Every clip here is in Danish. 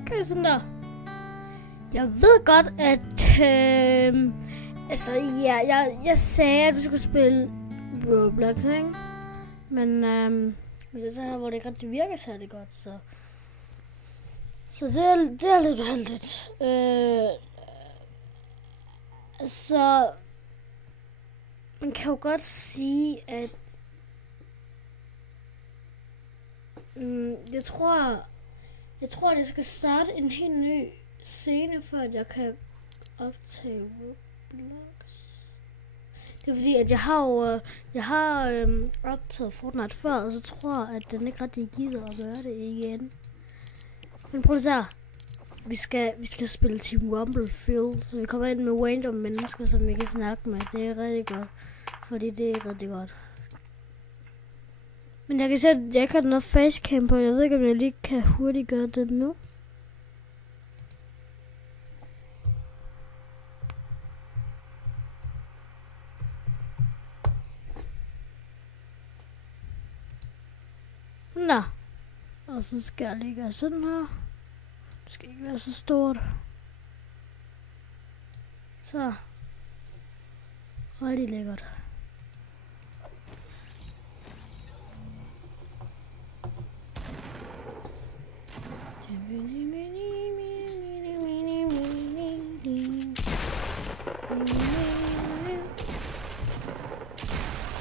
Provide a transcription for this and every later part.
Okay, sådan der. Jeg ved godt, at... altså, ja, jeg sagde, at vi skulle spille Roblox, ikke? Men det er så her, hvor det ikke rigtig virker særlig godt, så... Så det er lidt uheldigt. Så... Man kan jo godt sige, at... Jeg tror, at jeg skal starte en helt ny scene, for at jeg kan optage Roblox. Det er fordi, at jeg har optaget Fortnite før, og så tror jeg, at den ikke rigtig gider at gøre det igen. Men prøv at se her. Vi skal spille Team Rumble Field, så vi kommer ind med random mennesker, som vi kan snakke med. Det er rigtig godt, fordi det er rigtig godt. Men jeg kan se, at jeg ikke har noget facecam på. Jeg ved ikke, om jeg lige kan hurtigt gøre det nu. Nå. Og så skal jeg lige gøre sådan her. Det skal ikke være så stort. Så. Rigtig lækkert.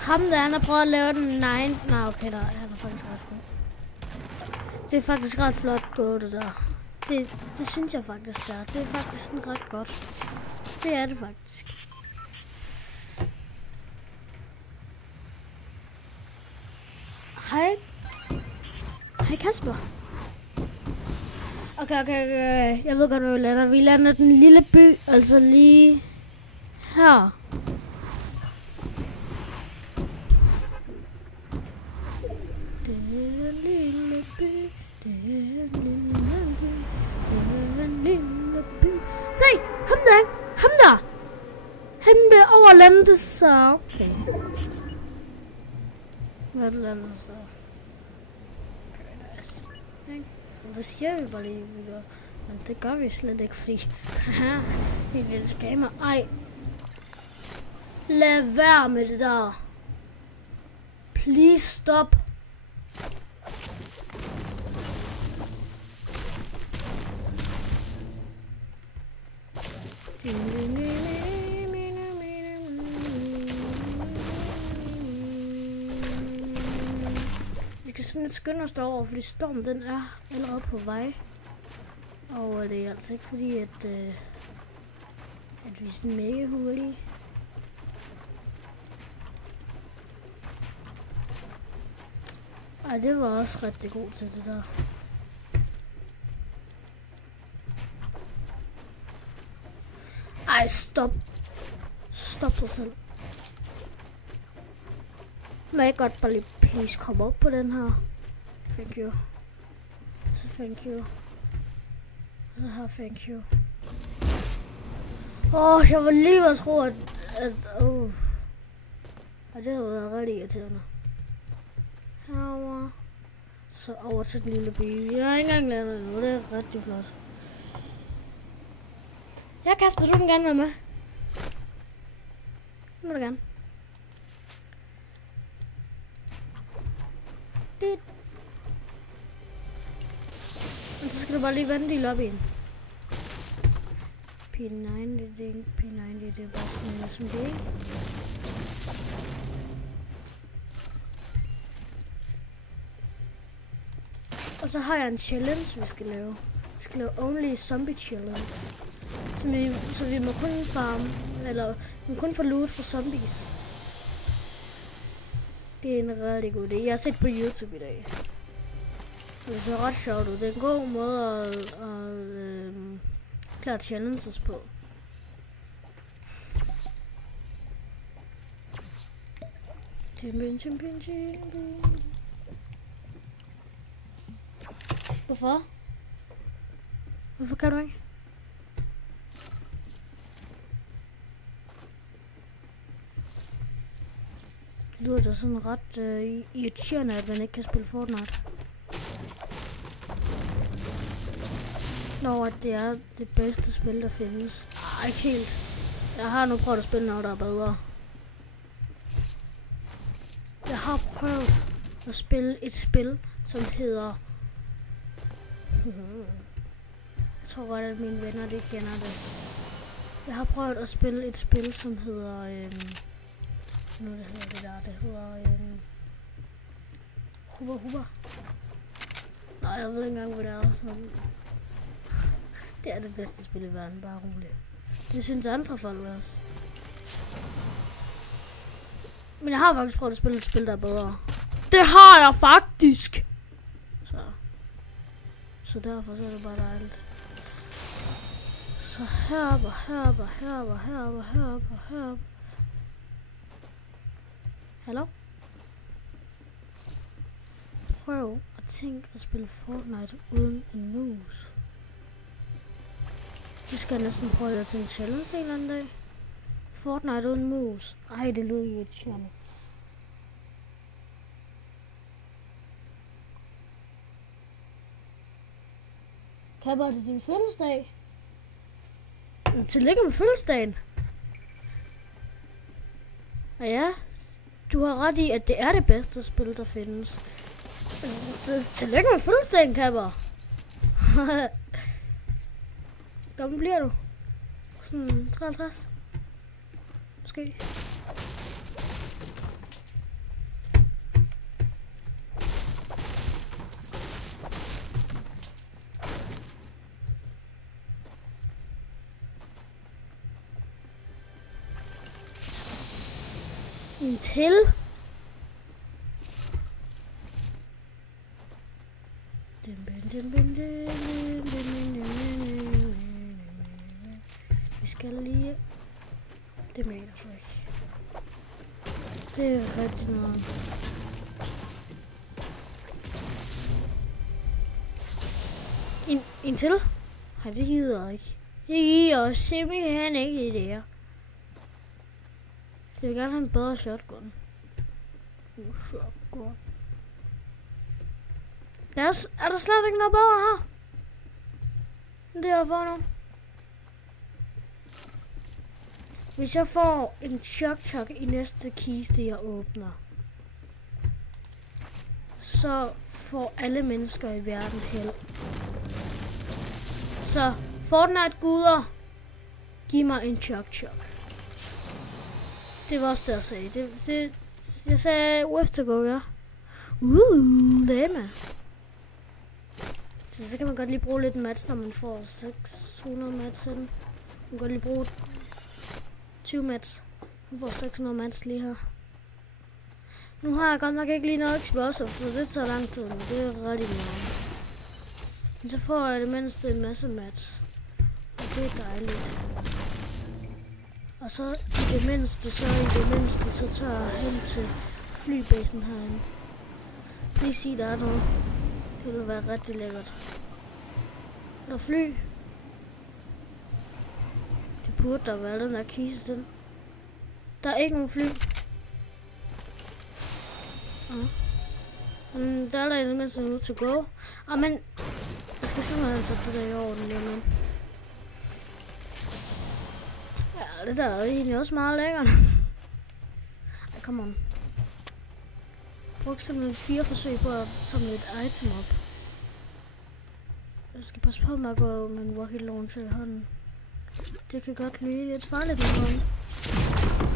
Ham der, han har prøvet at lave den 9. Nej, okay, der han er faktisk ret god. Det er faktisk ret flot gået, det der. Det synes jeg faktisk der. Det er faktisk sådan ret godt. Det er det faktisk. Hej. Hej Kasper. Okay. Jeg ved godt, hvor vi lander. Vi lander den lille by, altså lige her. Se! Ham der! Han vil overlande så. Okay. Hvad lander så? Okay, nice. Det siger vi bare lige, vi gør. Men det gør vi slet ikke, fordi... Haha, min lille scammer. Ej. Lad være med det der. Please stop. Vi skal sådan lidt skynde os derover, fordi stormen den er allerede på vej. Og det er altså ikke fordi, at vi er sådan mega hurtige. Ej, det var også rigtig god til det der. Ej, stop. Stop dig selv. Må jeg godt bare lige please komme op på den her? Thank you. Så thank you. Så her, thank you. Jeg var lige ved at tro, at det havde været rigtig irriterende. Herovre. Så over til den lille by. Jeg har ikke engang landet nu, det er rigtig flot. Ja, Kasper, du vil gerne være med. Det må du gerne. Og så skal du bare lige vende i lobbyen. P9, det er ikke P9, det er bare sådan en som det, ikke? Og så har jeg en challenge, vi skal lave. Vi skal lave only zombie challenge. Så vi må kun farme, eller vi må kun få loot fra zombies. Det er en rigtig god idé. Jeg har set på YouTube i dag. Det ser ret sjovt ud. Det er en god måde at klare challenges på. Hvorfor? Hvorfor kan du ikke? Det lyder da sådan ret irriterende, at man ikke kan spille Fortnite. Når at det er det bedste spil, der findes. Ikke helt. Jeg har nu prøvet at spille noget, der er bedre. Jeg har prøvet at spille et spil, som hedder... Jeg tror godt, at mine venner, de kender det. Jeg har prøvet at spille et spil, som hedder... det hedder... Hubba. Nej, jeg ved ikke engang, hvad det er. Sådan. Det er det bedste spil i verden, bare roligt. Det synes andre folk også. Men jeg har faktisk prøvet at spille et spil, der er bedre. Det har jeg faktisk! Så derfor så er det bare dejligt. Så herop. Hallo? Prøv at tænke at spille Fortnite uden en mus. Det skal jeg næsten prøve at til en challenge en eller anden dag. Fortnite uden mus. Ej, det lyder irriterende. Kapper, det er din fødselsdag. Tillykke med fødselsdagen. Og ja, du har ret i, at det er det bedste spil, der findes. Tillykke med fødselsdagen, Kapper. Gammel bliver du? Sådan 53? Måske. En til. Vi skal lige... Det mener jeg så ikke. Det er rigtig noget. En til? Nej, det gider jeg ikke. Det giver os simpelthen ikke i det her. Jeg vil gerne have en bedre shotgun. Shotgun. Er der slet ikke noget bedre her? Det er for nu. Hvis jeg får en chok i næste kiste, jeg åbner, så får alle mennesker i verden held. Så Fortnite-guder, giv mig en chok. Det var også det, jeg sagde. Jeg sagde UF to go, ja. Lame. Så kan man godt lige bruge lidt mats, når man får 600 mats ind. Man kan godt lige bruge 20 mats. Man får 600 mats lige her. Nu har jeg godt nok ikke lige noget explosive, for det tager lang tid, men det er rigtig meget. Men så får jeg det mindste en masse mats. Og det er dejligt. Og så i det mindste, så tager jeg hen til flybasen herinde. Lige sige, der er noget. Det vil være rigtig lækkert. Der er fly. Det burde der være, den der kiste, den. Der er ikke nogen fly. Men der er der i det mindste nu to go. Men jeg skal simpelthen sætte det der i orden lige nu. Ja, det der er egentlig også meget lækkert. Ej, come on. Brug simpelthen 4 forsøg på at samle et item op. Jeg skal passe på med at gå med en rocket launcher i hånden. Det kan godt blive lidt farligt med hånden.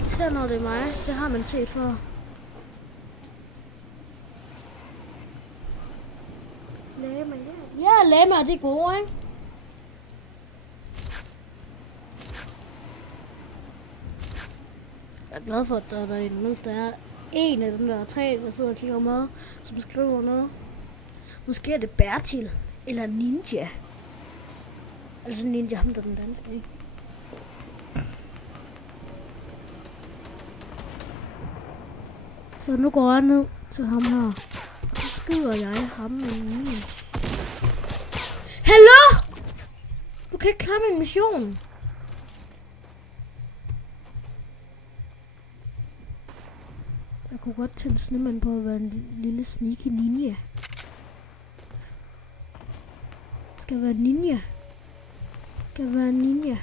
Især når det er mig. Det har man set før. Lama, ja. Ja, lama, det er gode, ikke? Jeg er glad for, at der i det mindste er en af dem der 3, der sidder og kigger med, som skriver noget. Måske er det Bertil eller Ninja. Altså Ninja, ham der den danske, ikke? Så nu går jeg ned til ham her. Og så skyder jeg ham med en mus. Hallo! Du kan ikke klare min mission. Jeg kunne godt tænde snemand på at være en lille sneaky ninja. Skal jeg være ninja? Skal være ninja.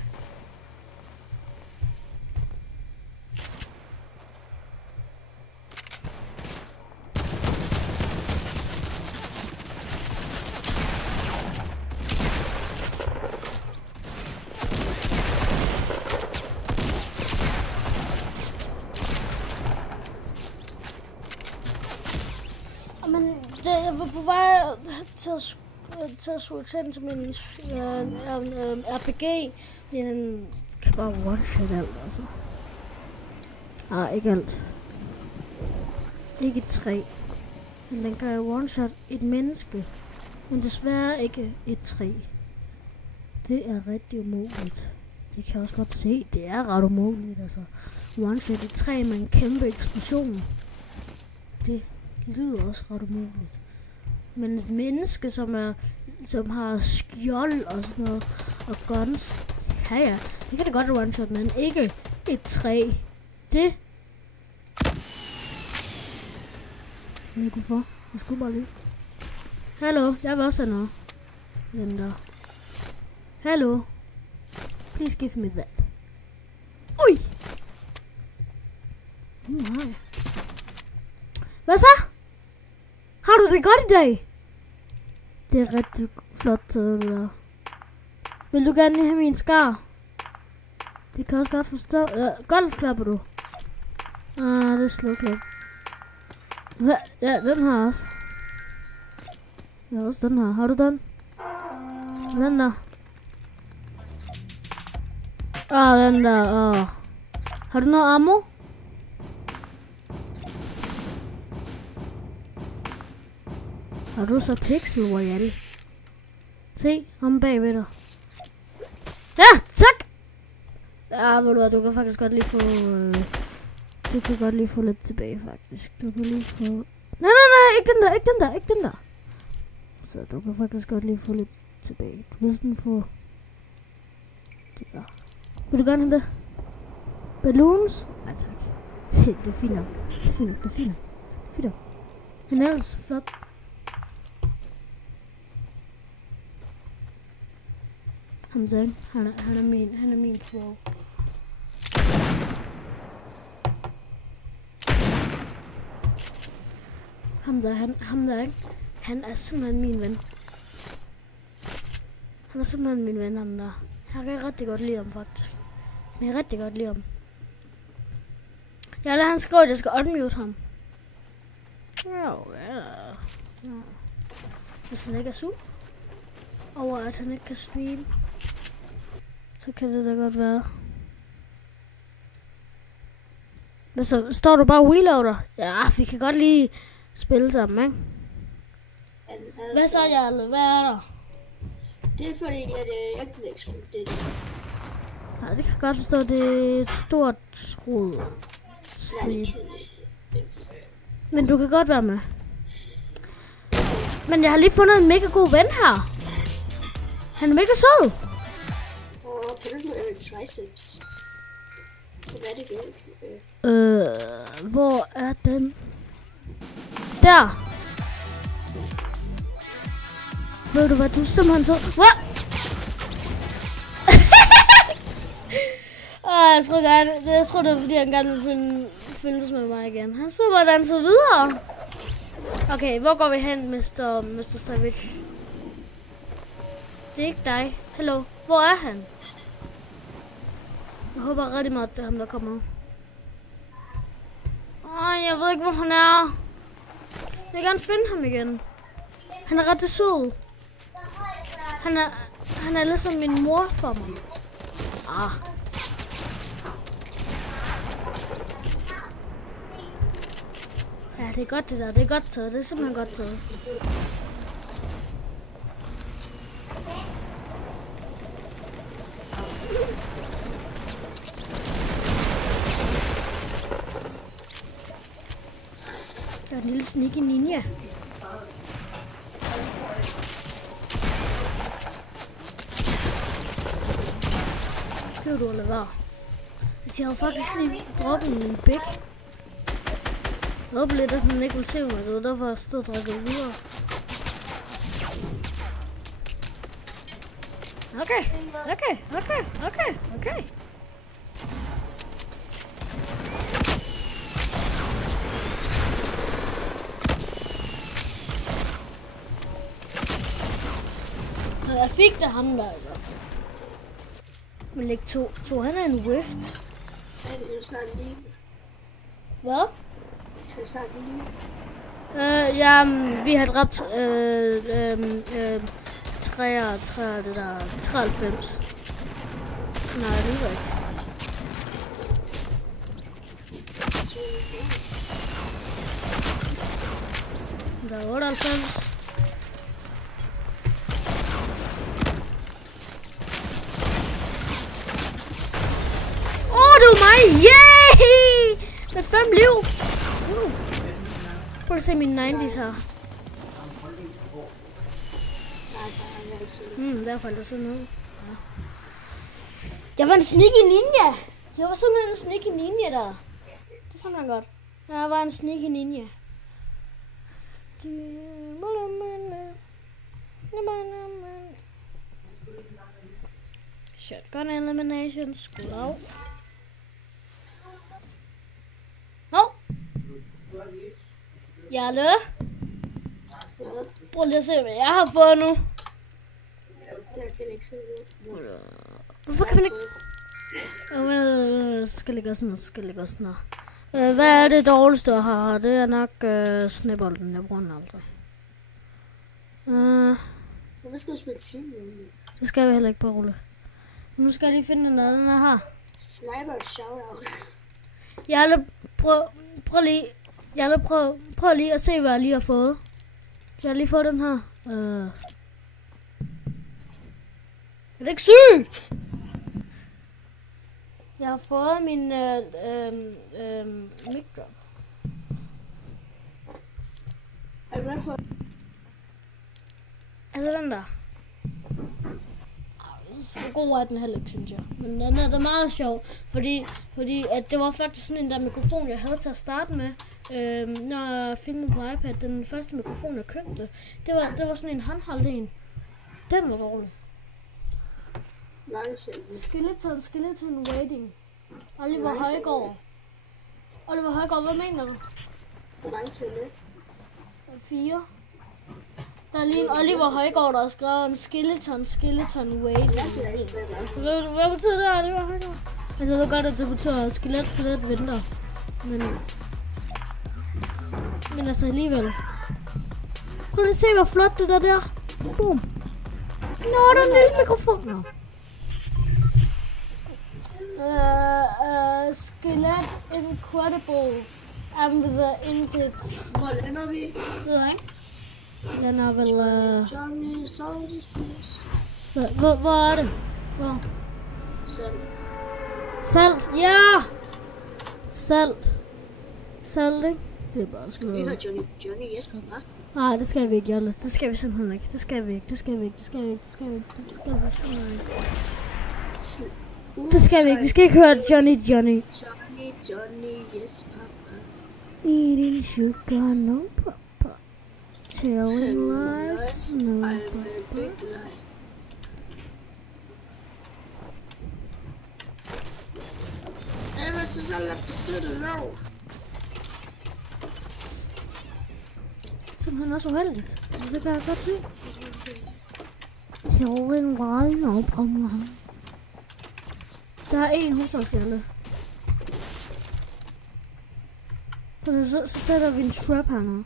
Men jeg var på vej til at switche hen til min RPG. Den kan bare one-shot alt, altså. Ikke alt. Ikke 3. Men den kan one-shot et menneske. Men desværre ikke et 3. Det er rigtig umuligt. Det kan jeg også godt se. Det er ret umuligt, altså. One-shot et 3 med en kæmpe eksplosion. Det lyder også ret umuligt. Men et menneske, som har skjold og sådan noget, og guns, ja, det kan det godt one shot, men ikke et 3. Det. Men hvorfor? Jeg skulle bare lige. Hallo, jeg vil også have noget. Den der. Hallo. Please give me that. Ui! Nej. Hvad så? Har du det godt i dag? Det er rigtig flot taget, det der. Vil du gerne have min skar? Det kan også godt forstå. Golfklapper du? Det er slåklap. Ja, den har også. Ja, også den her. Har du den? Den der. Den der. Har du noget ammo? Har du så Pixel Royale? Se, om bagved dig. Ja, tak! Ja, ved du hvad, du kan faktisk godt lige få... du kan godt lige få lidt tilbage, faktisk. Du kan lige få... Nej, ikke den der. Så du kan faktisk godt lige få lidt tilbage. Du kan sådan få... det der. Vil du gerne have det? Balloons? Nej, tak. Det er fint nok. Det er fint nok. Men ellers flot. Han er min pro. Han er simpelthen min ven. Ham der. Jeg kan rigtig godt lide ham, faktisk. Men jeg kan rigtig godt lide ham. Jeg lader han skrive, at jeg skal unmute ham. Ja. Hvis han ikke er sur over, at han ikke kan streame, så kan det da godt være. Men så står du bare reloader. Ja, vi kan godt lige spille sammen, ikke? Hvad så, Jarle? Hvad er der? Det er fordi, at jeg kan ikke spille det. Nej, det kan jeg godt forstå. Det er et stort rod. Men du kan godt være med. Men jeg har lige fundet en mega god ven her. Han er mega sød. Kan du noget triceps? Hvad er det hvor er den? Der. Ved du hvad, du er simpelthen så... Hvad? Jeg tror det er fordi han gerne vil følges med mig igen. Han så bare danset videre. Okay, hvor går vi hen, Mr. Savage? Det er ikke dig. Hallo, hvor er han? Jeg håber rigtig meget, at det er ham, der kommer. Jeg ved ikke, hvor han er. Jeg vil gerne finde ham igen. Han er ret sød. Han er ligesom min mor for mig. Ja, det er godt det der. Det er godt taget. Det er simpelthen godt taget. Der er en lille sneaky ninja. Skal du eller hvad? Jeg havde faktisk lige droppet min bæk. Jeg håber lidt, at han ikke vil se mig. Det var derfor, jeg stod og drikkede videre. Okay. Så jeg fik det ham der. Men læg to, han er en rift. Ja, det er jo snart lige. Hvad? Det er snart lige. Vi har dræbt 93. Nej, det var ikke. Der er 98. Det var mig! Yay! Med 5 liv! Prøv at se mine 90's her. Der faldt der sådan noget. Ja. Jeg var en sneaky ninja! Jeg var simpelthen en sneaky ninja der. Det er simpelthen godt. Jeg var en sneaky ninja. Shotgun elimination. Skud af. Jarle? Prøv lige at se, hvad jeg har fået nu. Jeg kan ikke se det. Hvorfor kan man ikke... Skal ligge også noget. Hvad er det dårligste, jeg har? Det er nok snebolden. Jeg bruger den aldrig. Hvorfor skal du spille Signe? Det skal vi heller ikke på rulle. Nu skal jeg lige finde noget, den her. Sniper og shoutout. Jarle, prøv lige... Prøv lige at se, hvad jeg lige har fået. Jeg har lige fået den her. Er det ikke sygt? Jeg har fået min mic drop. Er du ready for? Altså den der. Så god er den heller ikke, synes jeg. Men den er meget sjov, fordi at det var faktisk sådan en der mikrofon, jeg havde til at starte med, når jeg filmede på iPad. Den første mikrofon, jeg købte, det var sådan en håndholdt en. Den var dårlig. Skeleton waiting. Oliver Højgaard, hvad mener du? Hvor mange ser det? 4. Der er lige en Oliver Højgaard, der har skrevet en skeleton waiting. Altså, hvad betyder det, Oliver Højgaard? Altså, jeg ved godt, at det betyder skelet venter. Men altså alligevel. Prøv lige at se, hvor flot det der. Boom. Nå, der er en lille mikrofon. Nå. Skelet incredible. I'm the indeed. Hvor lander vi? Ved jeg ikke. Den er vel... Johnny Soldiers. Hvor er det? Hvor? Salt, ja! Salt, ikke? Det er bare sådan Vi har noget. Johnny Jesper, hva'? Nej, det skal vi ikke, Jolle. Det skal vi simpelthen ikke. Det skal vi simpelthen ikke. Det skal vi ikke. Vi skal ikke høre Johnny. Johnny, yes, papa. Eating sugar, no papa. Telling lies, no I'm a papa. big lie. Jeg måste så lade besøtte lov. Simpelthen også uheldigt. Det kan jeg godt se. Telling lies, no papa. Der er en husholdsfjælde. Så sætter vi en trap hernede.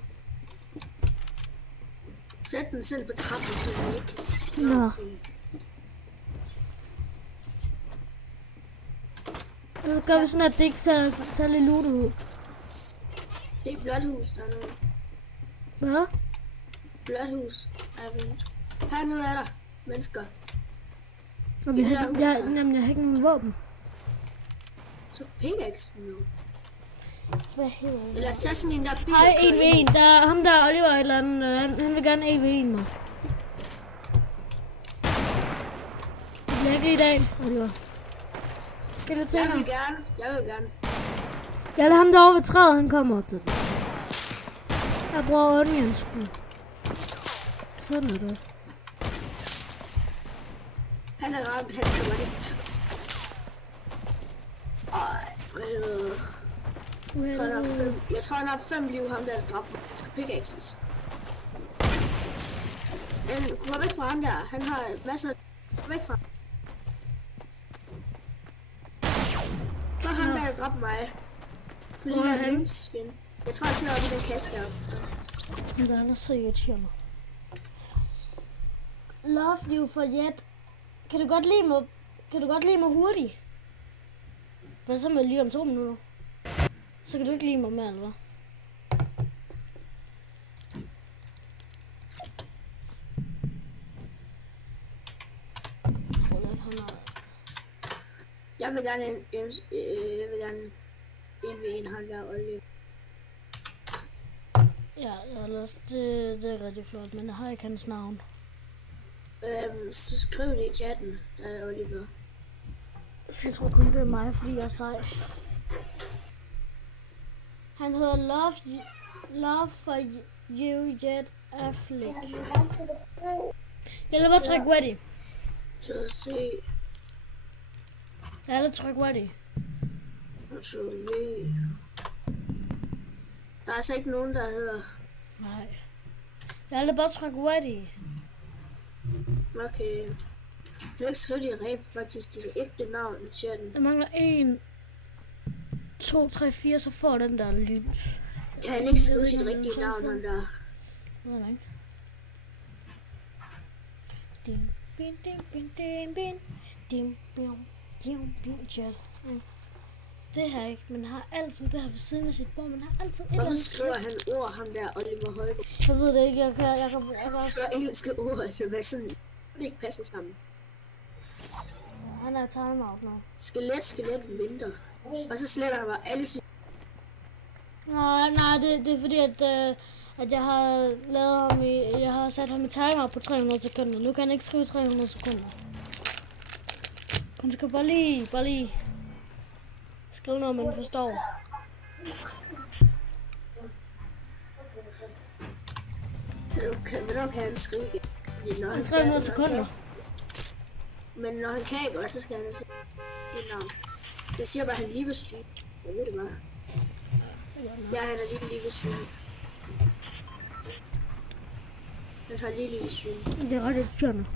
Sæt den selv på trappen, så den ikke kan slå. Nå. Så gør vi sådan, at det ikke ser særlig lootet ud. Det er blåt hus, der er noget. Hvad? Blåt hus. Hernede er der mennesker. Jeg har ikke nogen våben. Så pickaxe nu. Hvad hedder det? Eller så sådan en der bil. Hej, 1v1. Der er ham der, Oliver eller andet. Han vil gerne 1v1 mig. Det bliver ikke lige i dag, Oliver. Skal det til Jeg ham? vil gerne. Jeg lader ham derovre ved træet, han kommer op til det. Jeg bruger onion skud. Sådan er det. Han er ramt, han skal bare ikke. Ej, for helvede. Jeg tror, han har 5 liv, ham der dræbte mig. Jeg skal pickaxes. Men gå væk fra ham der. Han har masser af... Gå væk fra ham. Så ham der dræbte mig. Fordi jeg har skin. Jeg tror, jeg sidder oppe i den kasse der. Men der er så irriterende. Love you for yet. Kan du godt lide mig hurtigt? Hvad så med lige om 2 minutter? Så kan du ikke lide mig mere, eller hvad? Jeg vil gerne en ved en ham der olie. Ja, det er rigtig flot, men jeg har ikke hans navn. Så skriv det i chatten, Oliver. Jeg tror kun det er mig, fordi jeg er sej. Han hedder Love for You Jet Affleck. Jeg lader bare trykke ready. Så se. Jeg lader trykke ready. Så vi. Der er altså ikke nogen, der hedder. Nej. Jeg lader bare trykke ready. Okay. Du har ikke skrevet det rent faktisk dit ægte navn i chatten. Der mangler 1, 2, 3, 4, så får den der lys. Kan han ikke skrive sit rigtige navn, han der? Ved jeg ikke. Dim, bin, dim, bin, dim, bin. Dim, bim, dim, bin, chat. Det har jeg ikke, men har altid det her ved siden af sit bord. Man har altid et eller andet. Hvorfor skriver han ord, ham der Oliver Højgaard? Jeg ved det ikke, jeg kan Han skriver engelske ord, så hvad sådan det ikke passer sammen. Han er timeout nu. Skelet, vinter. Og så sletter han bare alle sine... Nej, det er fordi, at jeg har lavet ham jeg har sat ham i timeout på 300 sekunder. Nu kan han ikke skrive 300 sekunder. Han skal bare lige skrive noget, man forstår. Hvornår kan han skrive det? Han 300 sekunder. Men når han kan ikke også, så skal han sige dit navn. Jeg siger bare, at han lige vil streame. Jeg ved det bare. Ja, han er lige ved streame. Han har lige streame. Det er ret irriterende.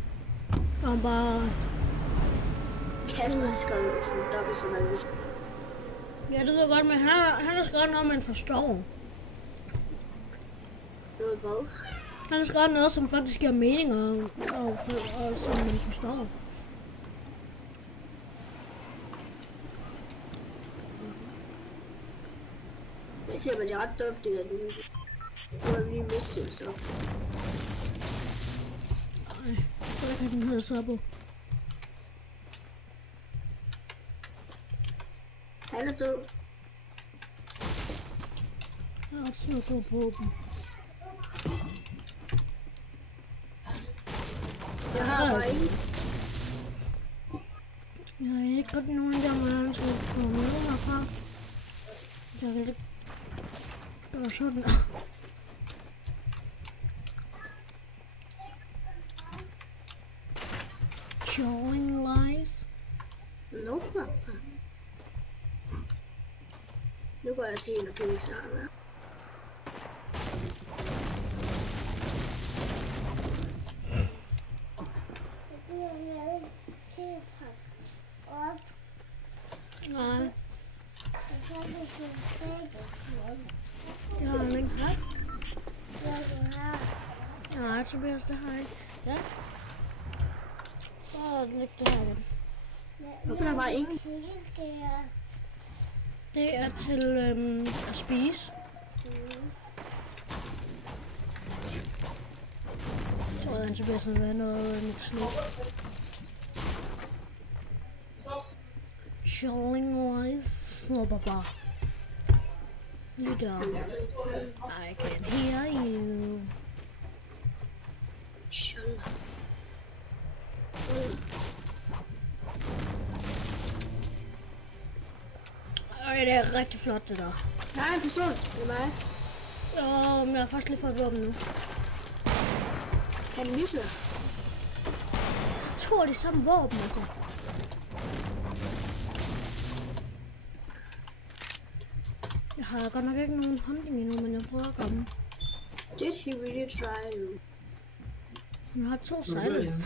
Og han bare... Kasper har skrevet sådan dobbelt så meget. Ja, det ved jeg godt, men han har skrevet noget, man forstår. Noget hvad? Han har skrevet noget, som faktisk giver mening, og som man forstår. Jeg siger, at det er ret dumt, det der nu. Nu har vi lige mistet så. Nej, så kan den hedde Subbo. Han er død. Jeg har også noget på våben. Jeg har bare ikke. Jeg har ikke godt nogen der, hvor jeg skal komme med herfra. Jeg kan ikke gøre sådan. Showing lies. No, papa. Nu går jeg og siger, at det ikke sammen. Nej. Jeg har ikke ret. Nej, Tobias, det har jeg ikke. Ja. Så er det ikke det her igen. Hvorfor der bare ikke? Det er til at spise. Jeg tror, at Tobias vil have noget mit slip. Showing-wise, snobber. You don't. I can hear you. Ej, det er rigtig flot, det der. Der er en person. Det er mig. Men jeg har faktisk lidt for et våben nu. Kan du misse? to af de samme våben, altså. Jeg har godt nok ikke nogen hunting endnu, men jeg prøver at komme. Did he really try to? Jeg har 2 silenced.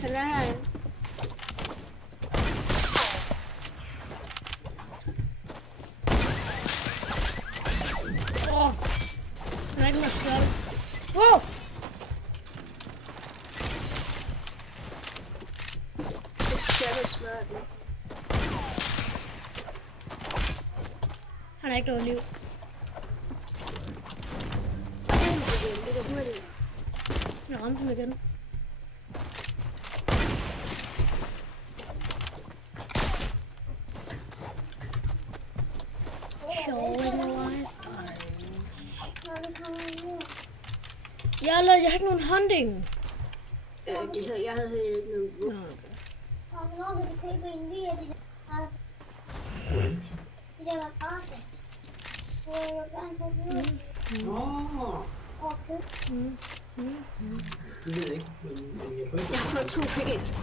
Han er herinde. Åh! Han er ikke noget skørt. Wow! Det skal smørt nu. Han har ikke noget liv. Det går hurtigt. Jeg ramte ham igen. Jeg har ikke nogen hunting. Jeg havde ikke nogen. Nå, Det ved jeg ikke, men jeg tror ikke, Jeg har fået 2 pickaxe.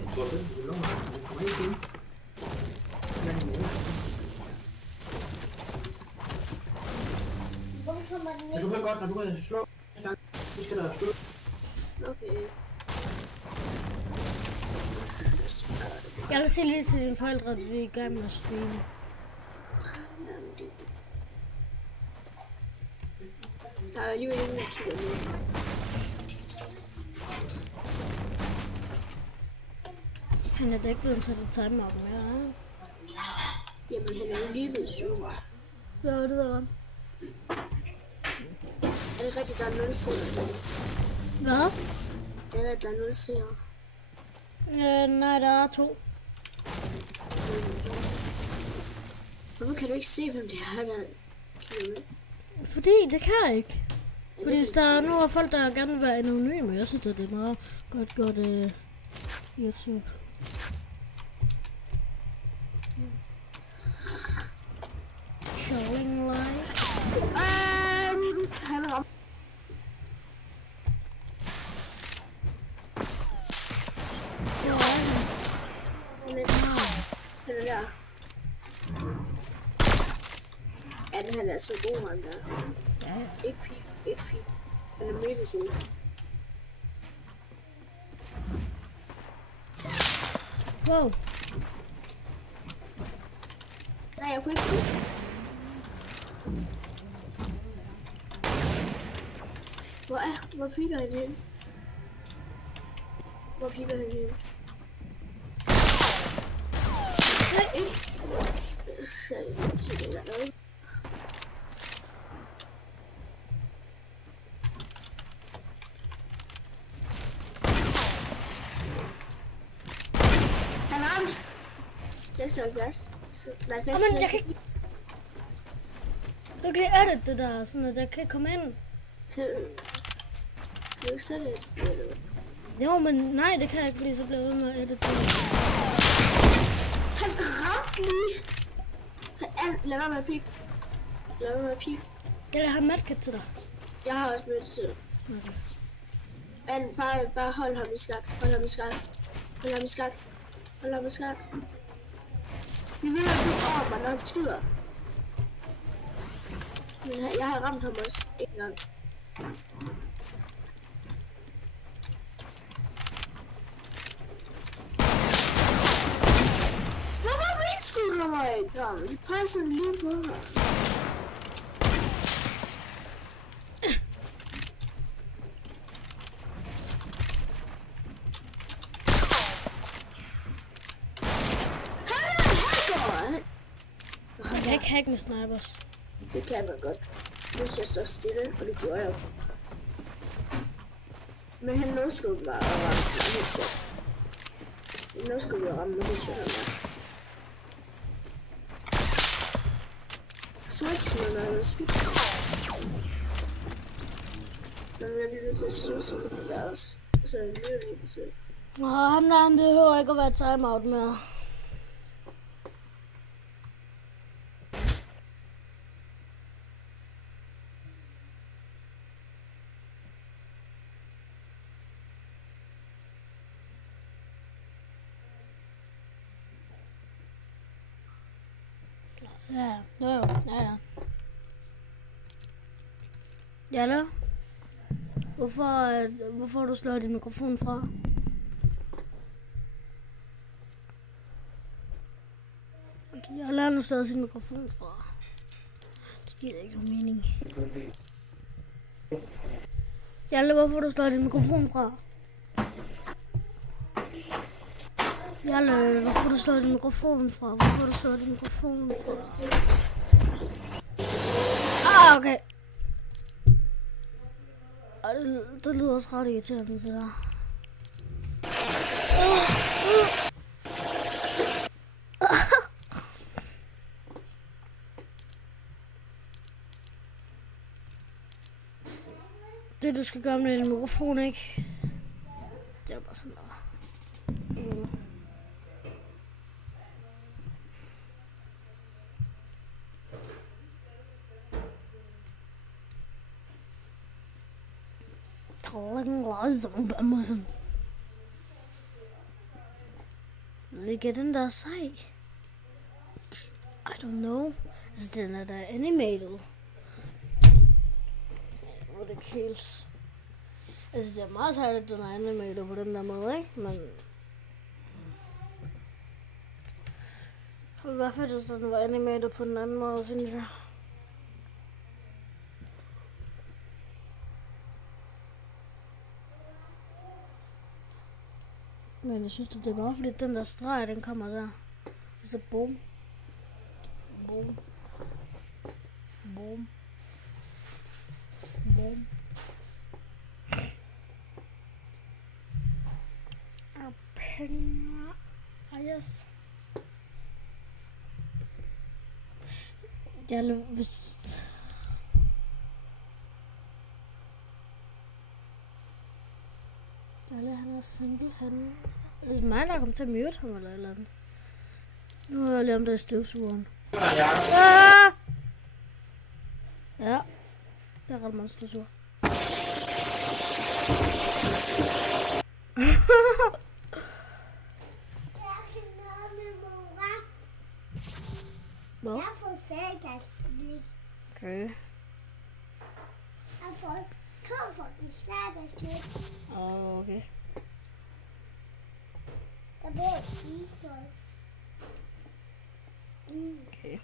jeg tror, det er langt. Det kommer ikke ind. Men du kan godt, når du kan slå, så skal der stå. Okay. jeg vil se lige til dine forældre, at vi er i gang med at streame. Jamen, det... Der er alligevel ingen, der kigger med. Han er da ikke blevet sat i timeout mere. Jamen, han er jo lige ved 7. Ja, det ved jeg godt. Er det rigtigt, der er 0 seere? Hvad? Det er, at der er 0 seere. Nej, der er 2. Hvorfor kan du ikke se, hvem det er, der kigger med? Fordi det kan jeg ikke. Fordi hvis der er nogle folk, der gerne vil være anonyme, jeg synes, at det er meget godt YouTube. Showing live. Han rammer. Hvor er han? Han er der. Ja, han er så god, han der. Ja. Ikke pig. Han er mega god. Wow. Nej, jeg kunne ikke. Hvor piker han hen? Hvor piker han hen? Nej, ikke. Så til det der noget. Han ramte. 76. Nej, 56. Men jeg kan ikke... Du kan lige edit det der, sådan at jeg kan komme ind. Kan du ikke sætte et? Jo, men nej, det kan jeg ikke, fordi så bliver jeg ved med at edit det. Han ramte lige. Lad være med at pik. Lad være med at pik. Jeg har medkit til dig. Jeg har også mødt til. Okay. Men bare hold ham i skak. Hold ham i skak. Hold ham i skak. Hold ham i skak. Vi vil have det for mig, når han skyder. Men jeg har ramt ham også en gang. Hvorfor vindskudt han mig ikke? De peger sådan lige på mig. Man kan ikke hacke med snipers. Det kan man godt. Hvis jeg så stille, og det gjorde jeg. Men han nåede bare at ramme med headshot. Han nåede at ramme med headshot, han der. Switch, når der er skyt. Men jeg er lige nødt til at synes, at det er også. Så er jeg lige nødt til. Ham der, han behøver ikke at være timeout mere. Ja. Jalla? Hvorfor har du slået din mikrofon fra? Okay, Jalla har slået sin mikrofon fra. Det giver ikke nogen mening. Jalla, hvorfor har du slået din mikrofon fra? Jalla, hvorfor har du slået din mikrofon fra? Hvorfor har du slået din mikrofon fra? Okay. Det lyder også ret irriterende, det der. Det du skal gøre med din mikrofon, ikke? Det er bare sådan der. Ligger den der sej? I don't know. Altså den er der animated. Hvor det kills. Altså det er meget sejt, at den er animated på den der måde, ikke? Men det ville være fedt, hvis den var animated på den anden måde, synes jeg. Men jeg synes, det er bare fordi den der streg, den kommer der. Og så boom. Boom. Boom. Boom. Og penge. Yes. Jeg hvis Eller han er simpelthen... Det er mig, der kommer til at mute ham eller et eller andet. Nu hører jeg lige om det er støvsugeren. Ah! Ja. Der er ret meget støvsuger. Hvad? Jeg har fået færdighedsblik. Okay. Jeg har fået kuffertens færdighedsblik. Okay. Der bor et istøj. Okay.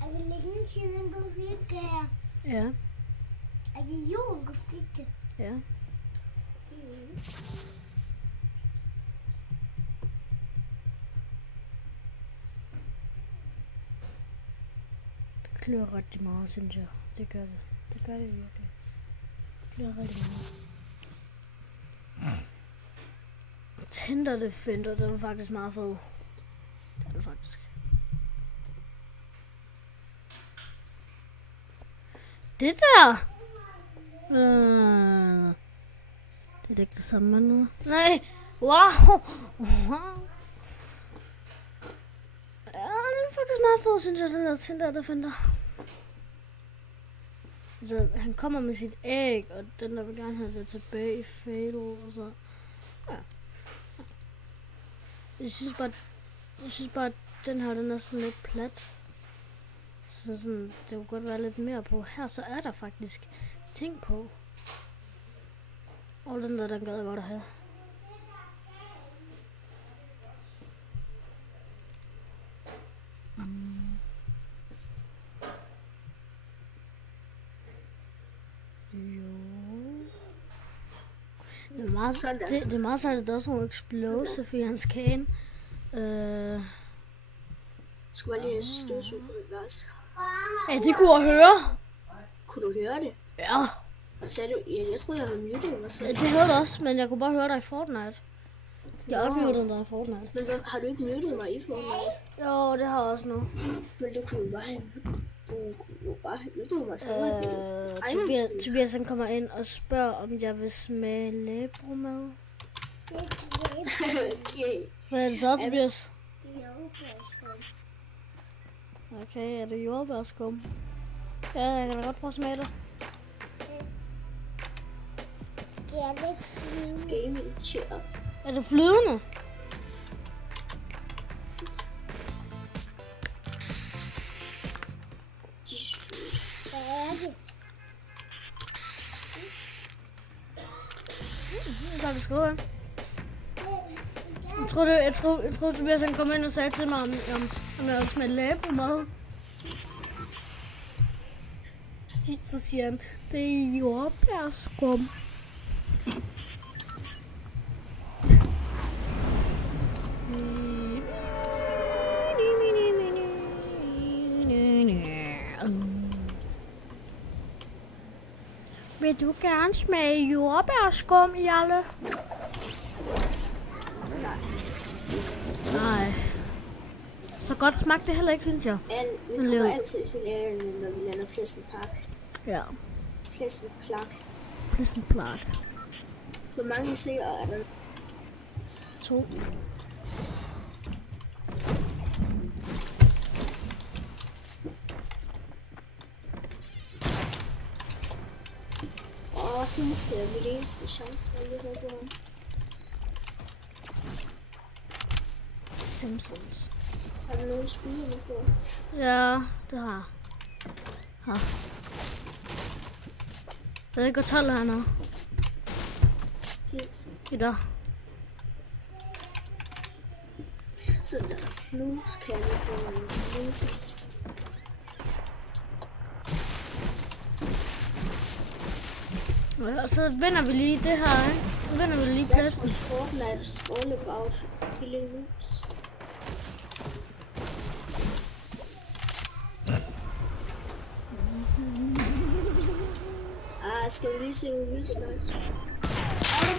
Jeg vil lægge en siden gå flikke her. Ja. Er det jorden gå flikke? Ja. Det klør rigtig meget, synes jeg. Det gør det. Det gør det virkelig. Det klør rigtig meget. Tinder det finder, det var faktisk meget fed. Det er det faktisk. Det der! Det er ikke det samme med noget. Nej! Wow! Wow! Ja, den er faktisk meget fed, synes jeg, den der Tinder, der finder. Altså, han kommer med sit æg, og den der vil gerne have det tilbage i Fatal, og så... Ja. Jeg synes bare, at den her, den er sådan lidt plat. Så sådan, det kunne godt være lidt mere på. Her så er der faktisk ting på. Og den der, den gad jeg godt at have. Jo. Det er meget sejt, det er meget sejt, at der er sådan nogle explosive i hans can. Skulle jeg lige have støvsug på mit værelse? Ja, det kunne jeg høre. Kunne du høre det? Ja. Sagde du? Ja, jeg troede, jeg havde muted mig selv. Det hørte du også, men jeg kunne bare høre dig i Fortnite. Jeg upmutede dig i Fortnite. Men har du ikke muted mig i Fortnite? Jo, det har jeg også nu. Men du kunne jo bare have muted mig selv. Tobias han kommer ind og spørger, om jeg vil smage læbromad. Okay. Hvad er det så, Tobias? Jordbærskum. Okay, er det jordbærskum? Ja, jeg kan da godt prøve at smage det. Det er lidt fint. Gaming chair. Er det flydende? Det er bare, vi skal høre. Jeg tror Tobias han kom ind og sagde til mig, om jeg havde smaget læbemad. Så siger han, det er jordbærskum. Vil du gerne smage jordbærskum, Jalle? Nej. Så godt smagte det heller ikke, synes jeg. Vi kommer altid i finalen, når vi lander Pleasant Park. Ja. Pleasant Park. Pleasant Park. Hvor mange seere er der? 2. Synes jeg, mit eneste chance er lige at gå. Simpsons. Har du nogen skud for? Ja, det har. Jeg ved ikke, hvor 12 han er. I dag. Så der nu skal jeg få en movies. Ja, og så vinder vi lige det her, ikke? Så vinder vi lige pladsen. That's what Fortnite's all about. Killing noobs. Skal vi lige se nogle vilde snart?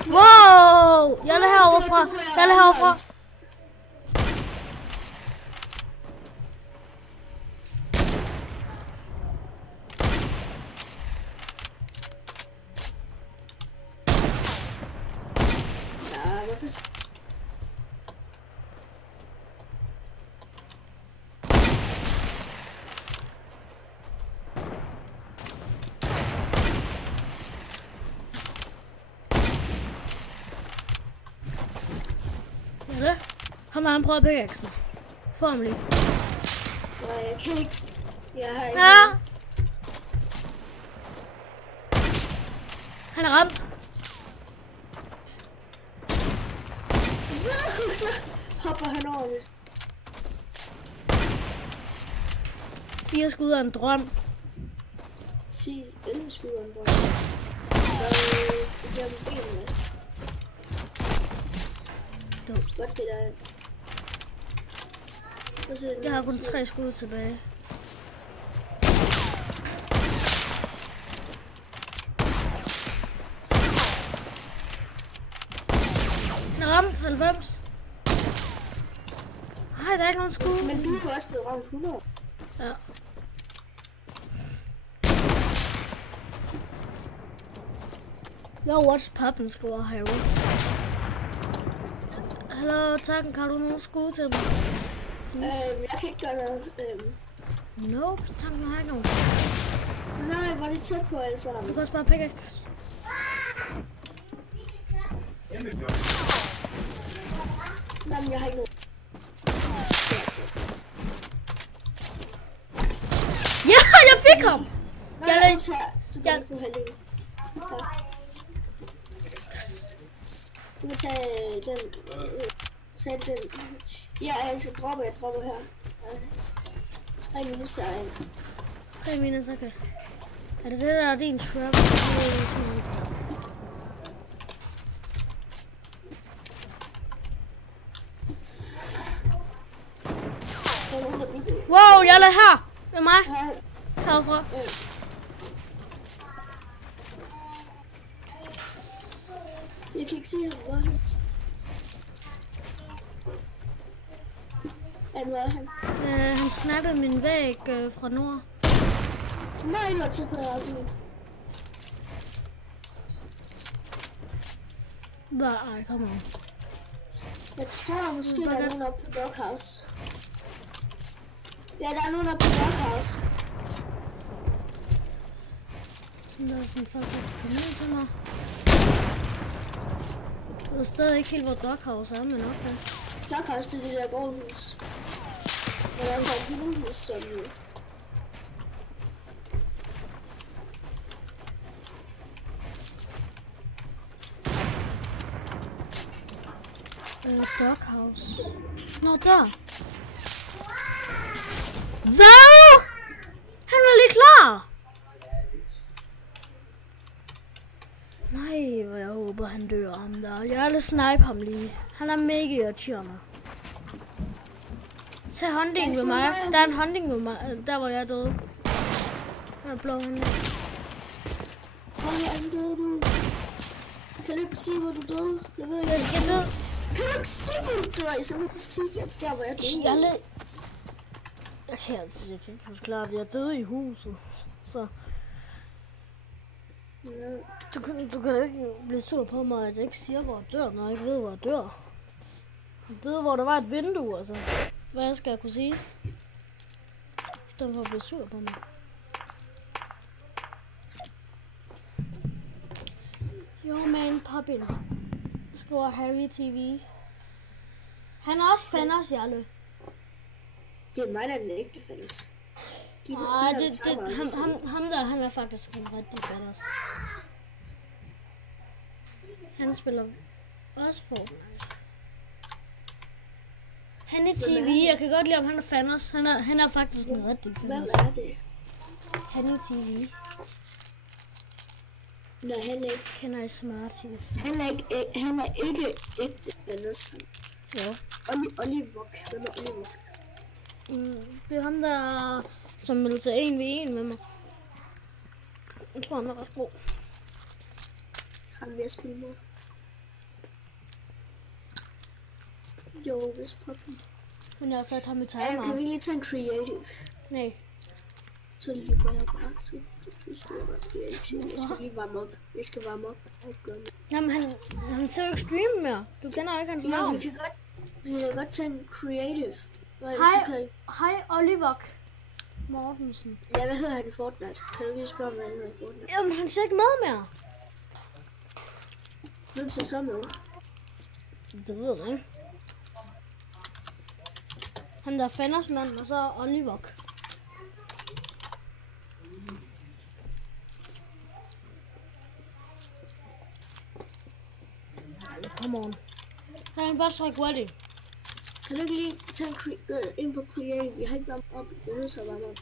Wow! Jeg er herovre. Ja, hvorfor? Ham har han prøvet at pickaxe mig. Få ham lige. Nej, jeg kan ikke. Jeg har ikke. Ja! Han er ramt. Så hopper han over det. 4 skud og en drøm. 11 skud og en drøm. Så jeg bliver med benene. Godt det der. Jeg har kun 3 skud tilbage. Den er ramt 90. Ej, der er ikke nogen skud. Men du er også blevet ramt 100. Ja. Yo, what's poppin', skriver herovre. Hallo, takken, har du nogen skud til mig? Jeg kan ikke gøre noget. Nope, takken har ikke nogen. Nej, var det tæt på alle sammen. Du kan også bare pickaxe. Nej, men jeg har ikke nogen. Ja, jeg fik ham! Nej, du kan få halvdelen. Du kan tage den. Ja, altså jeg dropper her. 3 minus er en. 3 minus, okay. Er det der er din trap? Wow, jeg er her! Med mig. Herfra. Jeg kan ikke se ham. Hvor er han? Hvor er han? Han snappede min væg fra nord. Nej, du har tid på det. Nej, kom on. Jeg tror måske, der er nogen oppe på Doghouse. Ja, der er nogen oppe på Doghouse. Sådan der er sådan folk, der kan komme ned til mig. Jeg ved stadig ikke helt, hvor Doghouse er, men okay. Doghouse, det er det der gårdhus. Men der er også et hundehus, som jo. Doghouse. Nå, der. Hvad? Han er lige klar. Nej, hvor jeg håber, han dør ham der. Jeg vil snipe ham lige. Han er mega irriterende. Tag hunting ved mig. Der er en hunting ved mig. Der hvor jeg døde. Der er blå hunting. Hvor døde du? Kan du ikke sige, hvor du døde? Jeg ved ikke. Jeg ved. Kan du ikke sige, hvor du døde? Så må du sige, der hvor jeg døde. Jeg kan ikke forklare det. Jeg døde i huset. Så. Ja. Du kan ikke blive sur på mig, at jeg ikke siger, hvor jeg dør, når jeg ikke ved, hvor jeg dør. Jeg døde, hvor der var et vindue, altså. Hvad skal jeg kunne sige? I stedet for at blive sur på mig. Jo, man, poppin. Skriver Harry TV. Han er også fanders, Jarle. Det er mig, der er den ægte fælles. Ham der, han er faktisk en rigtig fanders. Han spiller også Fortnite. Han er TV, jeg kan godt lide, om han er fanders. Han er faktisk en rigtig fanders. Hvem er det? Han er TV. Nej, han er ikke. Han er Smarties. Han er ikke ægte fælles. Jo. Oliver. Hvem er Oliver? Det er ham, der som vil tage 1v1 med mig. Jeg tror, han er ret god. Han vil spille mod. Jo, hvis poppen. Men jeg har sat ham i Ja, timer. kan vi ikke lige tage en creative? Nej. Så lige går jeg bare. Så skal jeg bare creative. Jeg skal lige varme op. Jeg skal varme op. Jamen, han ser jo ikke streame mere. Du kender jo ikke hans navn. Vi kan godt tage en creative. Hej Oliver Mortensen. Ja, hvad hedder han i Fortnite? Kan du lige spørge, hvad han hedder i Fortnite? Jamen, han ser ikke med mere. Hvem ser så med? Det ved jeg ikke. Han der fanders mand, og så Oliver. Come on. Han er bare så ready. Kan du ikke lige tage ind på creative? Vi har ikke varmet op. Jeg er nødt til at varme op.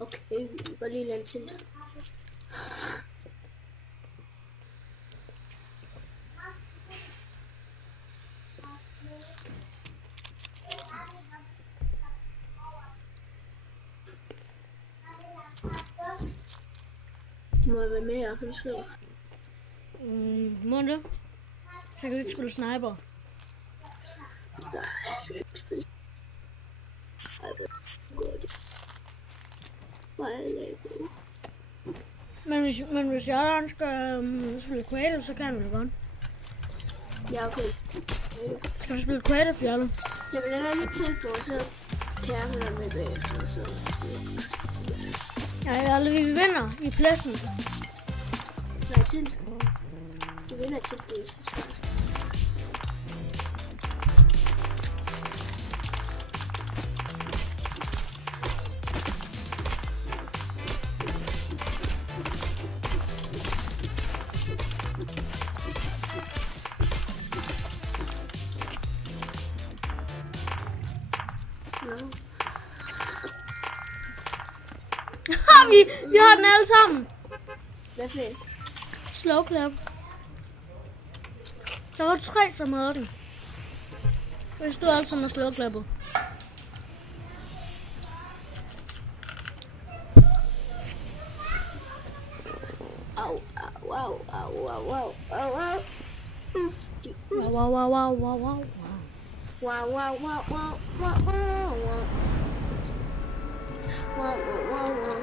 Okay, vi kan godt lige lade en Tinder. Må jeg være med her? Han skriver. Må det? Så kan vi ikke spille sniper. Nej, jeg skal ikke spille. Ej, det er godt. Men hvis jeg skal spille creative, så kan vi det godt. Ja, okay. Skal du spille creative, Jarle? Jamen, jeg har lige tænkt på, så kan jeg være med bagefter, så spille. Ja, Jarle, vi vinder i pladsen. Nej, Tint. Du vinder Tint, det er ikke så svært. Vi har den alle sammen. Hvad for en? Slow clap. Der var 3, som havde den. Vi stod alle sammen og slow clappede. Au, au, au, au, au, au, au, au. Wow, wow, wow, wow, wow. Wow, wow, wow, wow, wow, wow, wow. Wow, wow, wow, wow.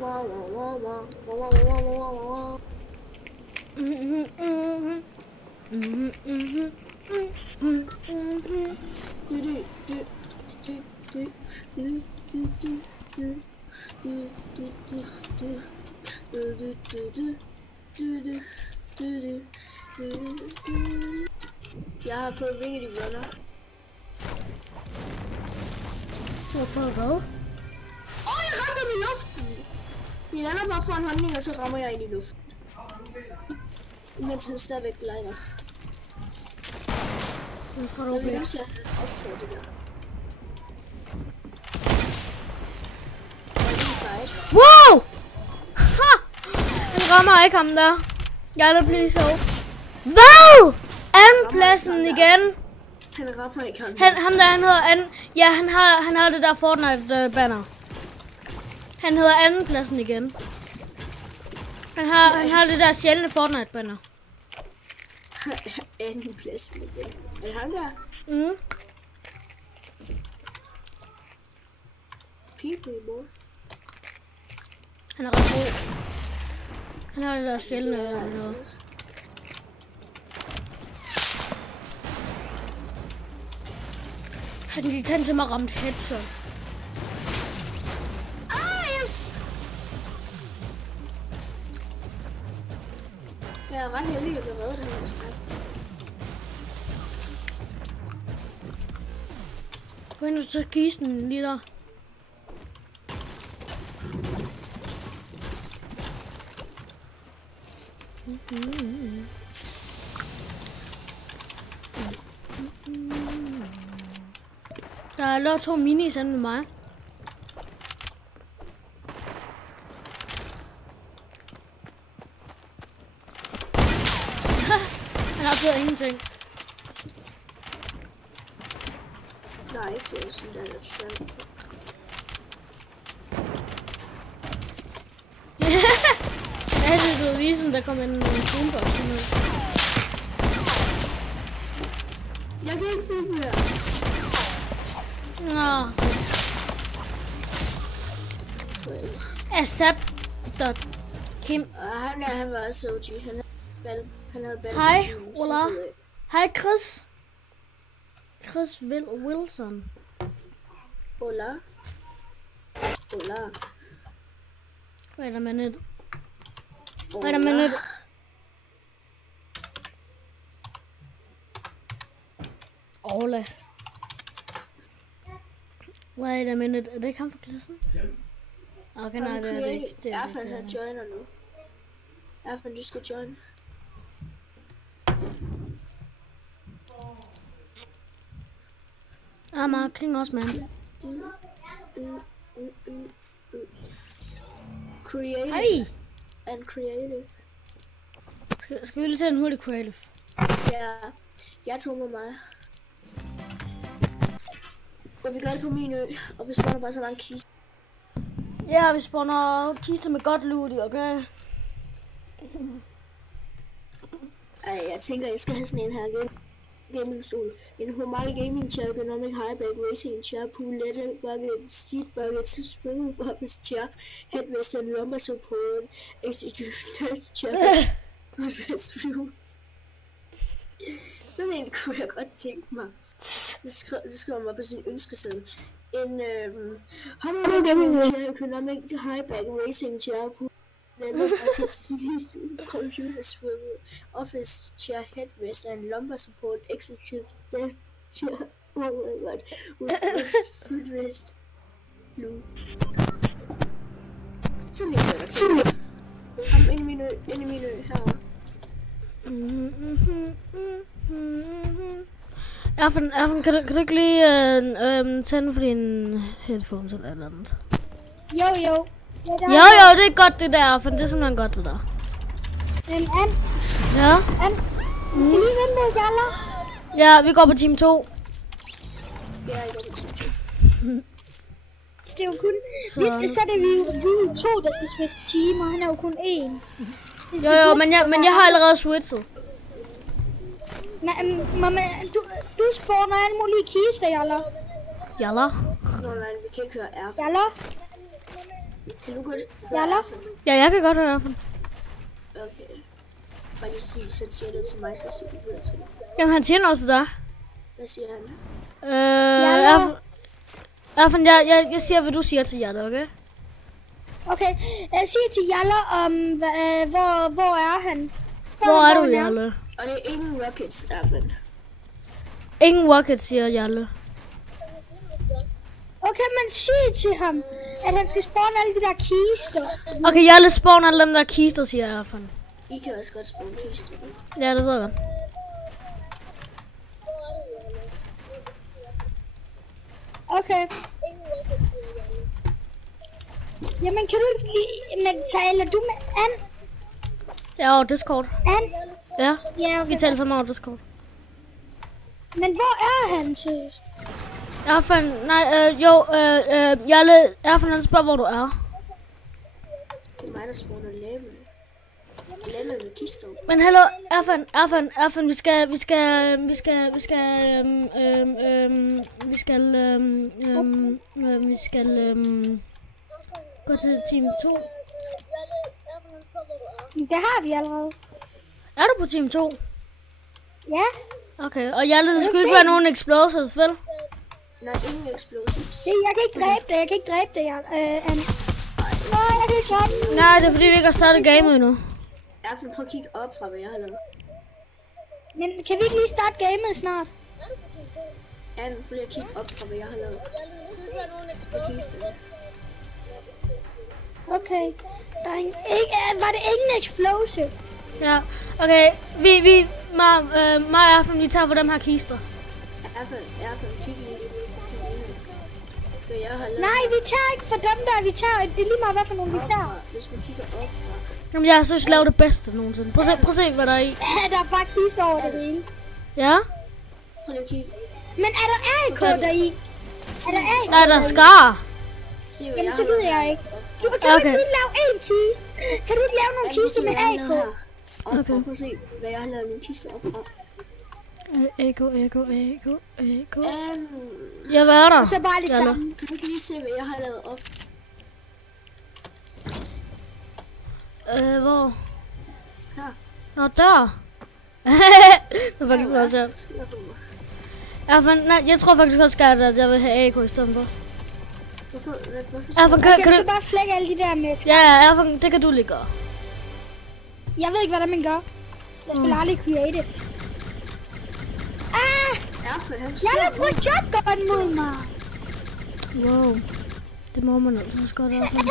Wow, wow, wow, wow. Wow, wow, wow, wow, wow. Jeg har fået Riggedy Runner. Hvorfor hvad? Jeg ramte ham i luften. Jeg lander bare for en håndning, og så rammer jeg ind i luften. Mens han stadigvæk glider. Nu skal du blive. Jeg vil optage det der. Wow! Ha! Han rammer ikke ham der. Jeg er please so. Hvad? Andenpladsen igen. Han rammer ikke ham. Ham der, han hedder anden. Ja, han har det der Fortnite banner. Han hedder andenpladsen igen. Han har det der sjældne Fortnite banner. Andenpladsen igen. Er det ham der? Mhm. People, boy. Han er ret god. Han har det der sjældne noget. Han gik hen til mig og ramte headshot. Yes! Jeg er ret heldig, at jeg redde den her snak. Gå ind og så kisten lige der. Der er lavet 2 mini sammen med mig. Han har gjort ingenting. Nej, ikke så sådan der er lidt strøm. Ja, det er lige sådan, der kom en boombox. Jeg kan ikke bygge her. Nå. Accept. Kim. Og han var også OG. Han havde ballet. Hej, Ola. Hej, Chris. Chris Wilson. Ola. Wait a minute. Wait a minute. Ola. Wait a minute. Er det ikke ham på klassen? Okay, nej, det er det ikke. Det er Erfan, han joiner nu. Erfan, du skal join. I'm King også, man. Creative. Hej! And creative. Skal vi lige tage en hurtig creative? Ja, jeg tog med mig. Og vi gør det på min ø, og vi spawner bare så mange kister. Ja, vi spawner kister med godt loot i, okay? Ej, jeg tænker, jeg skal have sådan en her gaming-stol. En Homai Gaming Chair, Economic Highback Racing Chair, Pool Letter Bucket, Seat Bucket, Swivel Office Chair, Headrest and Lumber Support, Executor's Chair, Foodrest View. Sådan en kunne jeg godt tænke mig. Det skriver man på sin ønskeseddel. En Homai Gaming Chair, Economic Highback Racing Chair, Pool Leather bucket, seat, computer swivel, office chair, headrest, and lumbar support, executive desk chair. Oh my god, with footrest blue. Sådan en gør der til. Kom ind i min ø her. Erfen, kan du ikke lige tænde for dine headphones eller et eller andet? Jo. Jo, det er godt det der, for det er simpelthen godt det der. Ja? Vi skal lige vente på Jalla. Ja, vi går på team 2. Ja, jeg går på team 2. Det er jo kun... Så er det vi er 2, der skal spille team, og han er jo kun 1. Jo, men jeg har allerede switchet. Men du spawner alle mulige kister, Jalla. Jalla? Nej, vi kan ikke høre Erfen. Jalla? Kan du godt Jalla? Ja, jeg kan godt høre Erfen. Okay. Faktisk sige, så siger det til mig, så siger det videre til dig. Jamen, han siger noget til dig. Hvad siger han? Erfen, jeg siger, hvad du siger til Jalla, okay? Okay, jeg siger til Jalla om, hvor er han? Hvor er du, Jalla? Og det er ingen rockets, Erfen. Ingen rockets, siger Jalla. Okay, men sig til ham, at han skal spawne alle de der kister. Okay, jeg vil spawne alle dem der kister, siger jeg i hvert fald. I kan også godt spawne kister. Ja, det ved jeg. Okay. Jamen, kan du ikke lige... Men taler du med Ann? Ja, over Discord. Ann? Ja, Ja, okay. vi taler sammen over Discord. Men hvor er han, seriøst? Erfan, nej, Jalle, Erfan, han spørger, hvor du er. Det er mig, der spawner lemme. Lemme med kister. Men hallo, Erfan, vi skal gå til team 2. Det har vi allerede. Er du på team 2? Ja. Okay, og Jalle, der skulle ikke være nogen explosives, vel? Nej, ingen explosives. Se, jeg kan ikke dræbe det, Ann. Nej, jeg kan ikke dræbe det. Nej, det er fordi, vi ikke har startet gamet endnu. Jeg har prøvet at kigge op fra, hvad jeg har lavet. Men kan vi ikke lige starte gamet snart? Ja, fordi jeg kigge op fra, hvad jeg har lavet. På kisten. Okay. Der er var det ingen explosive? Ja, okay, mig og Erfan, vi tager for dem her kister. Jeg har fået kigge lige. Hvad jeg har lavet. Nej, vi tager ikke for dem der. Vi tager, det er lige meget, hvad for nogle vi tager. Hvis man kigger op fra. Jamen, jeg har så lavet det bedste nogensinde. Prøv at se, hvad der er i. Ja, der er bare kister over det hele. Ja? Prøv lige at kigge. Men er der AK deri? Er der AK? Nej, der er skar. Se, hvad Jamen, jeg så har ved lavet. jeg ikke. Du kan Okay. ikke lige lave en kiste? Kan du ikke lave nogle kister med AK? Okay. Prøv at se, hvad jeg har lavet min kiste op fra. Eko. Ja, hvad er der? Og så bare det Jalle. samme. Kan du ikke lige se, hvad jeg har lavet op? Hvor? Her. Nå, der. Det er faktisk meget sjovt. Jeg tror faktisk også, at jeg vil have AK i stedet for. Hvorfor Erfan, Okay, kan så du... bare flække alle de der med. Ja, Erfan, det kan du lige gøre. Jeg ved ikke, hvordan man gør. Jeg spiller aldrig creative. Ah! Jeg har brugt shotgun mod mig. Wow. Det må man altså også godt, Erfan.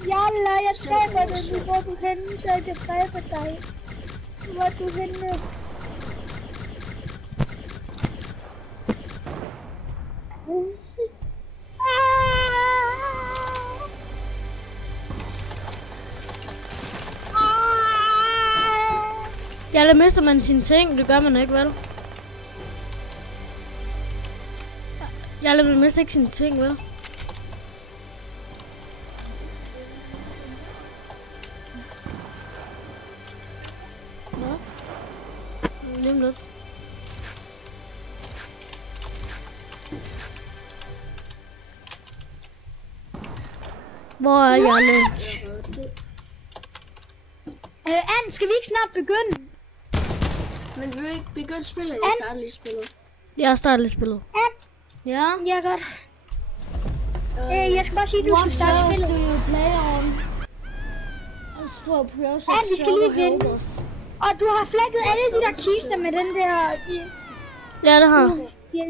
Jalla, jeg dræber dig. Hvor er du henne, så jeg dræber dig. Hvor er du henne? Jalle, mister man sine ting? Det gør man ikke, vel? Jalle, man mister ikke sine ting, vel? Nå? Lige om lidt. Hvor er Jalle? Ann, skal vi ikke snart begynde? Men vil du ikke begynde spillet? Jeg starter lige spillet. Jeg har startet lidt spillet. Ann? Ja? Ja, godt. Jeg skal bare sige, at du skal starte spillet. do you play on? Ann, vi skal lige vinde. Og du har flækket alle de der kister med den der... Ja, det har.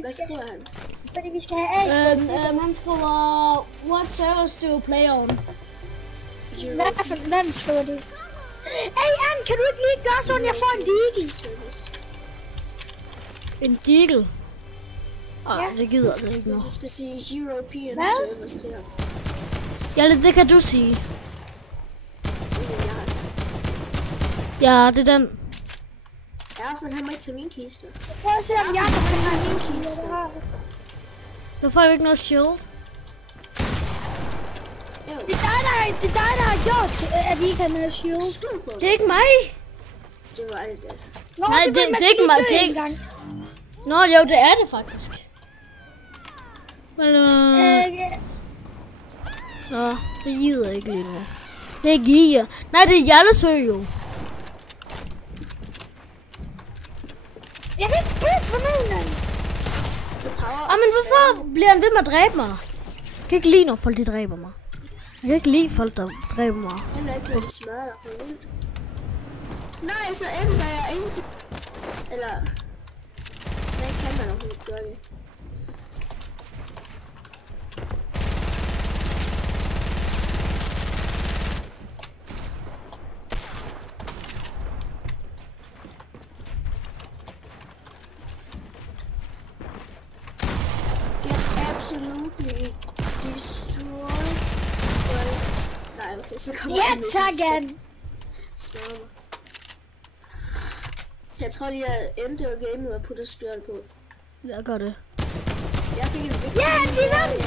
Hvad skriver han? Fordi vi skal have af. Han skriver, what servers do you play on? Hvad skriver du? Hey, Ann, kan du ikke lige gøre sådan, jeg får en deagle? En deagle? Ja. Det gider det ikke Så nu. du skal sige European Hvad? servers til ham. Ja, det kan du sige. Det jeg har sagt. Ja, det er den. Erfan, han må ikke tage min kiste. Prøv at se, om jeg kan tage have min kiste. Du får jo ikke noget shield. Det er dig, der har gjort, at vi ikke har noget shield. Det er ikke mig. Det var alt det. Nå, Nej, vil det man er ikke lige mig, dø det er en ikke- gang. Nå, jo, det er det faktisk. Men, Nå, det gider jeg ikke lige nu. Det giver. Nej, det er Jallesø jo. Jeg kan ikke bruge for nogen. Men hvorfor bliver han ved med at dræbe mig? Jeg kan ikke lide, når folk de dræber mig. Jeg kan ikke lide folk, der dræber mig. Han er ikke blevet smadret for vildt. Nej, så ændrer jeg ingenting. Eller... Hvad kan man overhovedet gøre det? absolutely destroy. Nej, okay, så kommer Ja, med tak, sin Ann. skærm. Jeg tror lige, at endte gamet og putter skjold på. Jeg gør det. Jeg fik en victory. Ja, han vinder den!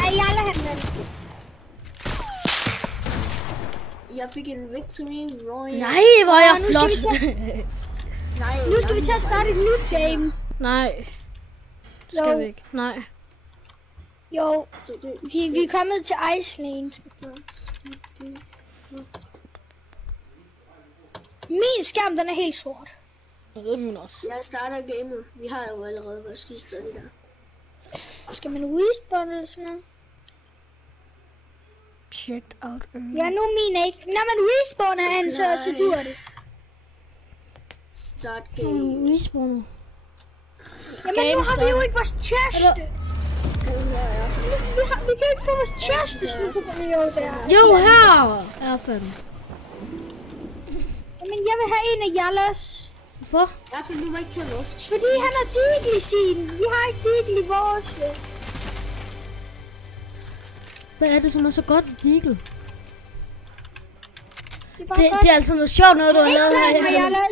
Ej, jeg lader han den. Jeg fik en victory royale. Nej, hvor er jeg nu skal vi flot. Nej, Nu skal vi til at starte et nyt game. Nej. Det skal Jo. vi ikke. Nej. Jo, vi er kommet til Iceland. Min skærm, den er helt sort. Jeg ved min også. Jeg starter gamet. Vi har jo allerede været skistet i der. Skal man respawn eller sådan noget? Checked out early. Ja, nu er min ikke. Når man respawner han, så dur det. Start game. Respawner. Jamen, nu har vi jo ikke vores chestes. Vi kan ikke få vores chestes nu på den jo der. Jo, her er fanden. Jamen, jeg vil have en af Jallas. Hvorfor? Jeg får nu ikke til at ruske. Fordi han har deagle i sin. Vi har ikke deagle i vores. Hvad er det, som er så godt ved Deagle? Det er bare godt. Det er altså noget sjovt noget, du har lavet her.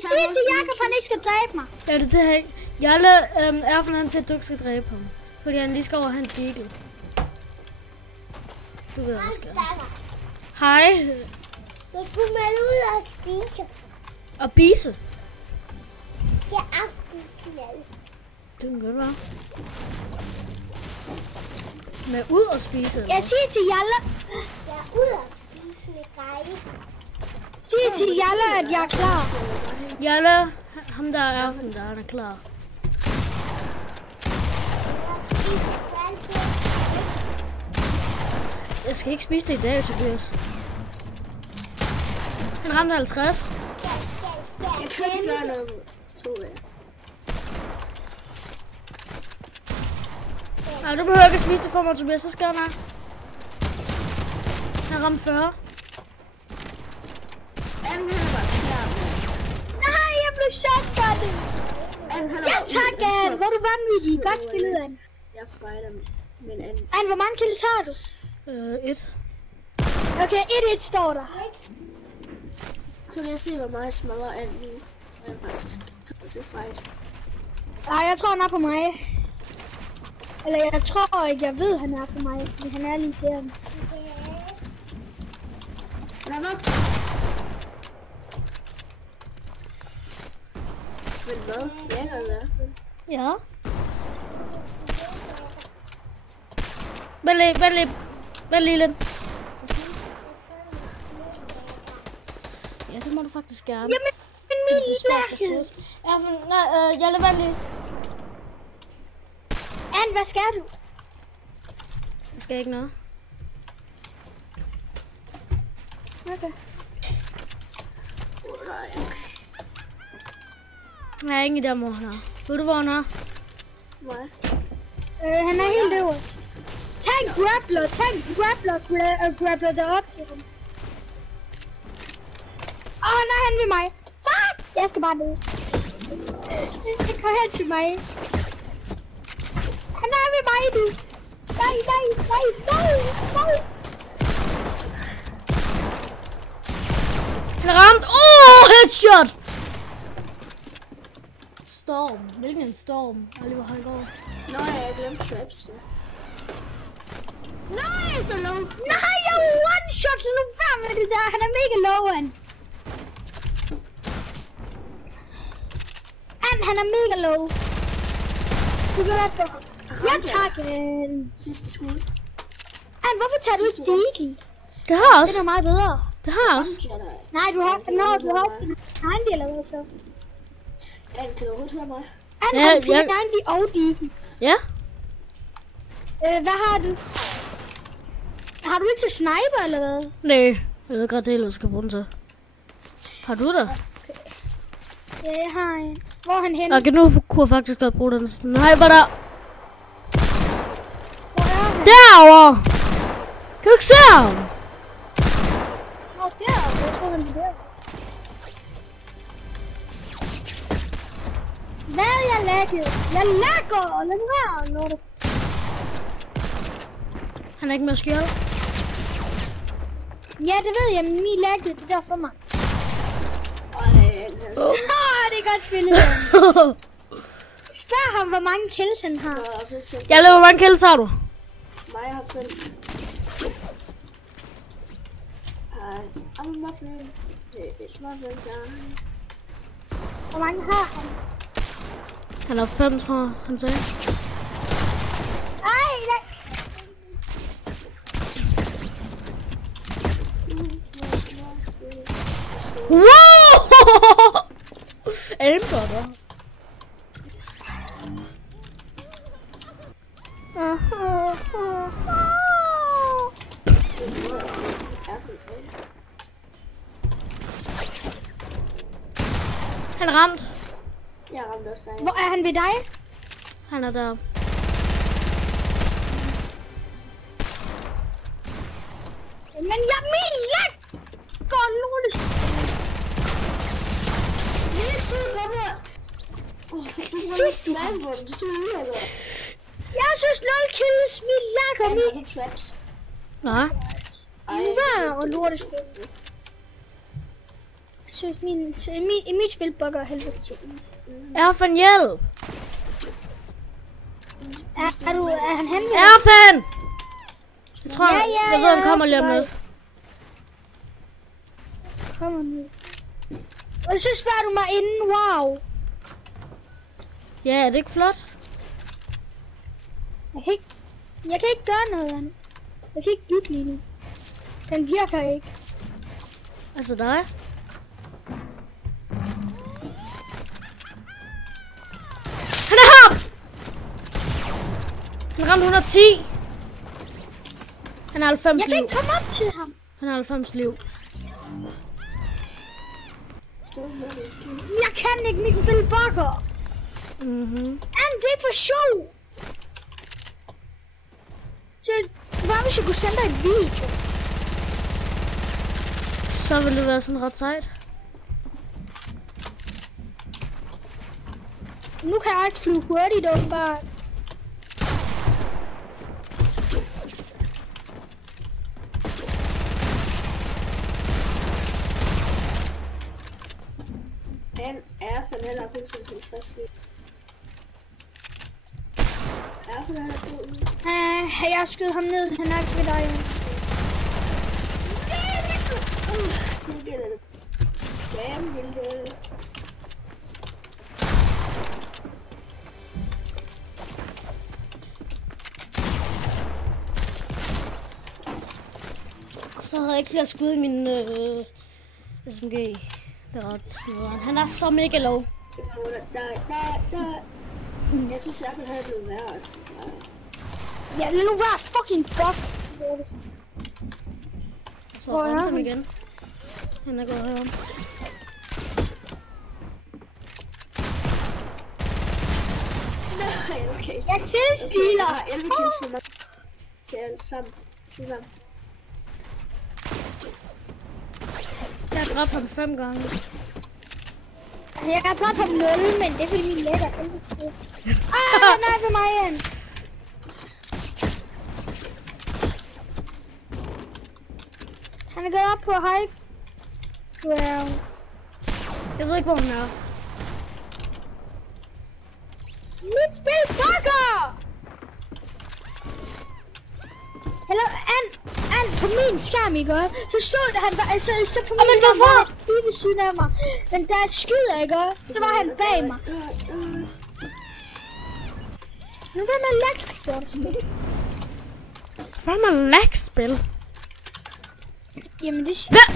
Sig til Jakob, han ikke skal dræbe mig. Ja, det her ikke. Jalle er for han til, at du ikke skal dræbe ham. Fordi han lige skal over han Deagle. Du ved, hvad jeg skal. Hej. Jeg skulle med ud og spise. Og bise. Det er aftensmad. Det kan godt være. Med ud og spise, eller? Jeg siger til Jalle. Jeg er ude og spise med dig. Sig til Jalle, at jeg er klar. Jalle, ham der er erfen, der han er klar. Jeg skal ikke spise det i dag, Tobias. Han ramte 50. Jeg kan ikke gøre noget, tror jeg. Nej, du behøver ikke at spise det for mig, Tobias. Så skal jeg nok. Han ramte 40. Han var klar. Nej, jeg blev shotgunnet. Ja, tak, Ann. Hvor er du vanvittig. Godt spillet, Ann. Jeg fighter med en anden. Ann, hvor mange kills har du? 1. Okay, 1-1 står der. Kunne jeg se, hvor meget smadrer anden nu? Jeg faktisk kommer til fight. Nej, jeg tror, han er på mig. Eller jeg tror ikke, jeg ved, han er på mig. Men han er lige der. Lad op. Men hvad? Jeg kan være. Ja. Vent lige lidt. Ja, det må du faktisk gerne. Jamen, min Du spørger så lærke. sødt. Erfen, nej, Jalle, vent lige. Ann, hvad skal du? Jeg skal ikke noget. Okay. Jeg er ingen idé om, hvor han er. Ved du, hvor han er? Hvad? Han er helt øverst. Tag en grappler, grappler derop til ham. Nej, han ved mig. Fuck! Jeg skal bare ned. Han kom hen til mig. Han er ved mig, du. Nej. Han ramte. Headshot! Storm. Hvilken en storm? Aldrig, hvor han går. Nå, jeg glemte traps. Ja. Nej, så low. Nej, jeg er one-shot. Nu frem med det der. Han er mega low, Ann. Han er mega low. Du kan godt få. Ja, tak, Ann. Sidste skud. Ann, hvorfor tager du ikke deagle? Det har jeg også. Det er meget bedre. Det har jeg også. Nej, du har også din egen del, eller hvad så? Ann, kan du overhovedet høre mig? Ann, Ja, har du ja. egen del og deagle? Ja. Hvad har du? Har du ikke til sniper, eller hvad? Nej. Jeg ved godt, det er, jeg skal bruge den til. Har du det? Ja, jeg har en. Hvor er han henne? Okay, nu kunne jeg faktisk godt bruge den. Nej, bare der. Hvor er han? Derovre! Kan du ikke se ham? Nå, derovre. Jeg tror, han er der. Hvad jeg lagget? Jeg lagger! Lad være, Lotte. Han er ikke med skjold. Ja, det ved jeg, men min lagget, det er derfor mig. Det er godt spillet. Spørg ham, hvor mange kills han har. Jeg ved, hvor mange kills har du? Mig har 5. I'm a muffin. It's muffin time. Hvor mange har han? Han har 5, tror jeg, han sagde. Ej, nej. Wow! Aimbotter. Han er ramt. Jeg ramte også dig. Hvor er han ved dig? Han er der. Men jeg min lag! Går lortes. Jeg synes 0 kills, min lag og min... traps. Nej. Nu var lortes. Jeg synes mit spil bugger helvede til. Erfan, hjælp! Er han henne? Erfan! Jeg tror, Ja, jeg ved, han kommer lige om lidt. Kommer nu. Og så spørger du mig inden, wow. Ja, er det ikke flot? Jeg kan ikke gøre noget andet. Jeg kan ikke bygge lige nu. Den virker ikke. Altså dig? Han er her! Han ramte 110. Han har 90 Jeg kan liv. ikke komme op til ham. Han har 90 liv. Jeg kan ikke, mit spil bugger. Mhm. Det er for sjov. Så hvad hvis jeg kunne sende dig en video? Så vil det være sådan ret sejt. Nu kan jeg ikke flyve hurtigt åbenbart. Han er for heller kun som 50 liv. Er han død? Jeg skød ham ned. Han er ikke ved dig. Så gælder det. Spam ville... Så havde jeg ikke flere skud i min SMG. Det er ret nederen. Han er så mega low. Nej. Jeg synes, jeg kunne have blevet værre. Ja, lad nu være fucking fuck. Jeg tror, jeg ramte ham igen. Han er gået herom. Nej, okay. Jeg killstealer. Jeg har 11 kills for mig. Til sammen. Jeg har dræbt ham 5 gange. Jeg har dræbt ham 0, men det er fordi min lækker er helvede. Han er ved mig igen. Han er gået op på high ground. Jeg ved ikke, hvor han er. Mit spil fucker! Hello, and på min skærm, ikke? Så stod han bare, så på min skærm var han lige ved siden af mig. Men da jeg skyder, ikke? Så var han bag mig. Nu vil man lag-spil. Hvad er man lag-spil? Jamen det... Hvad?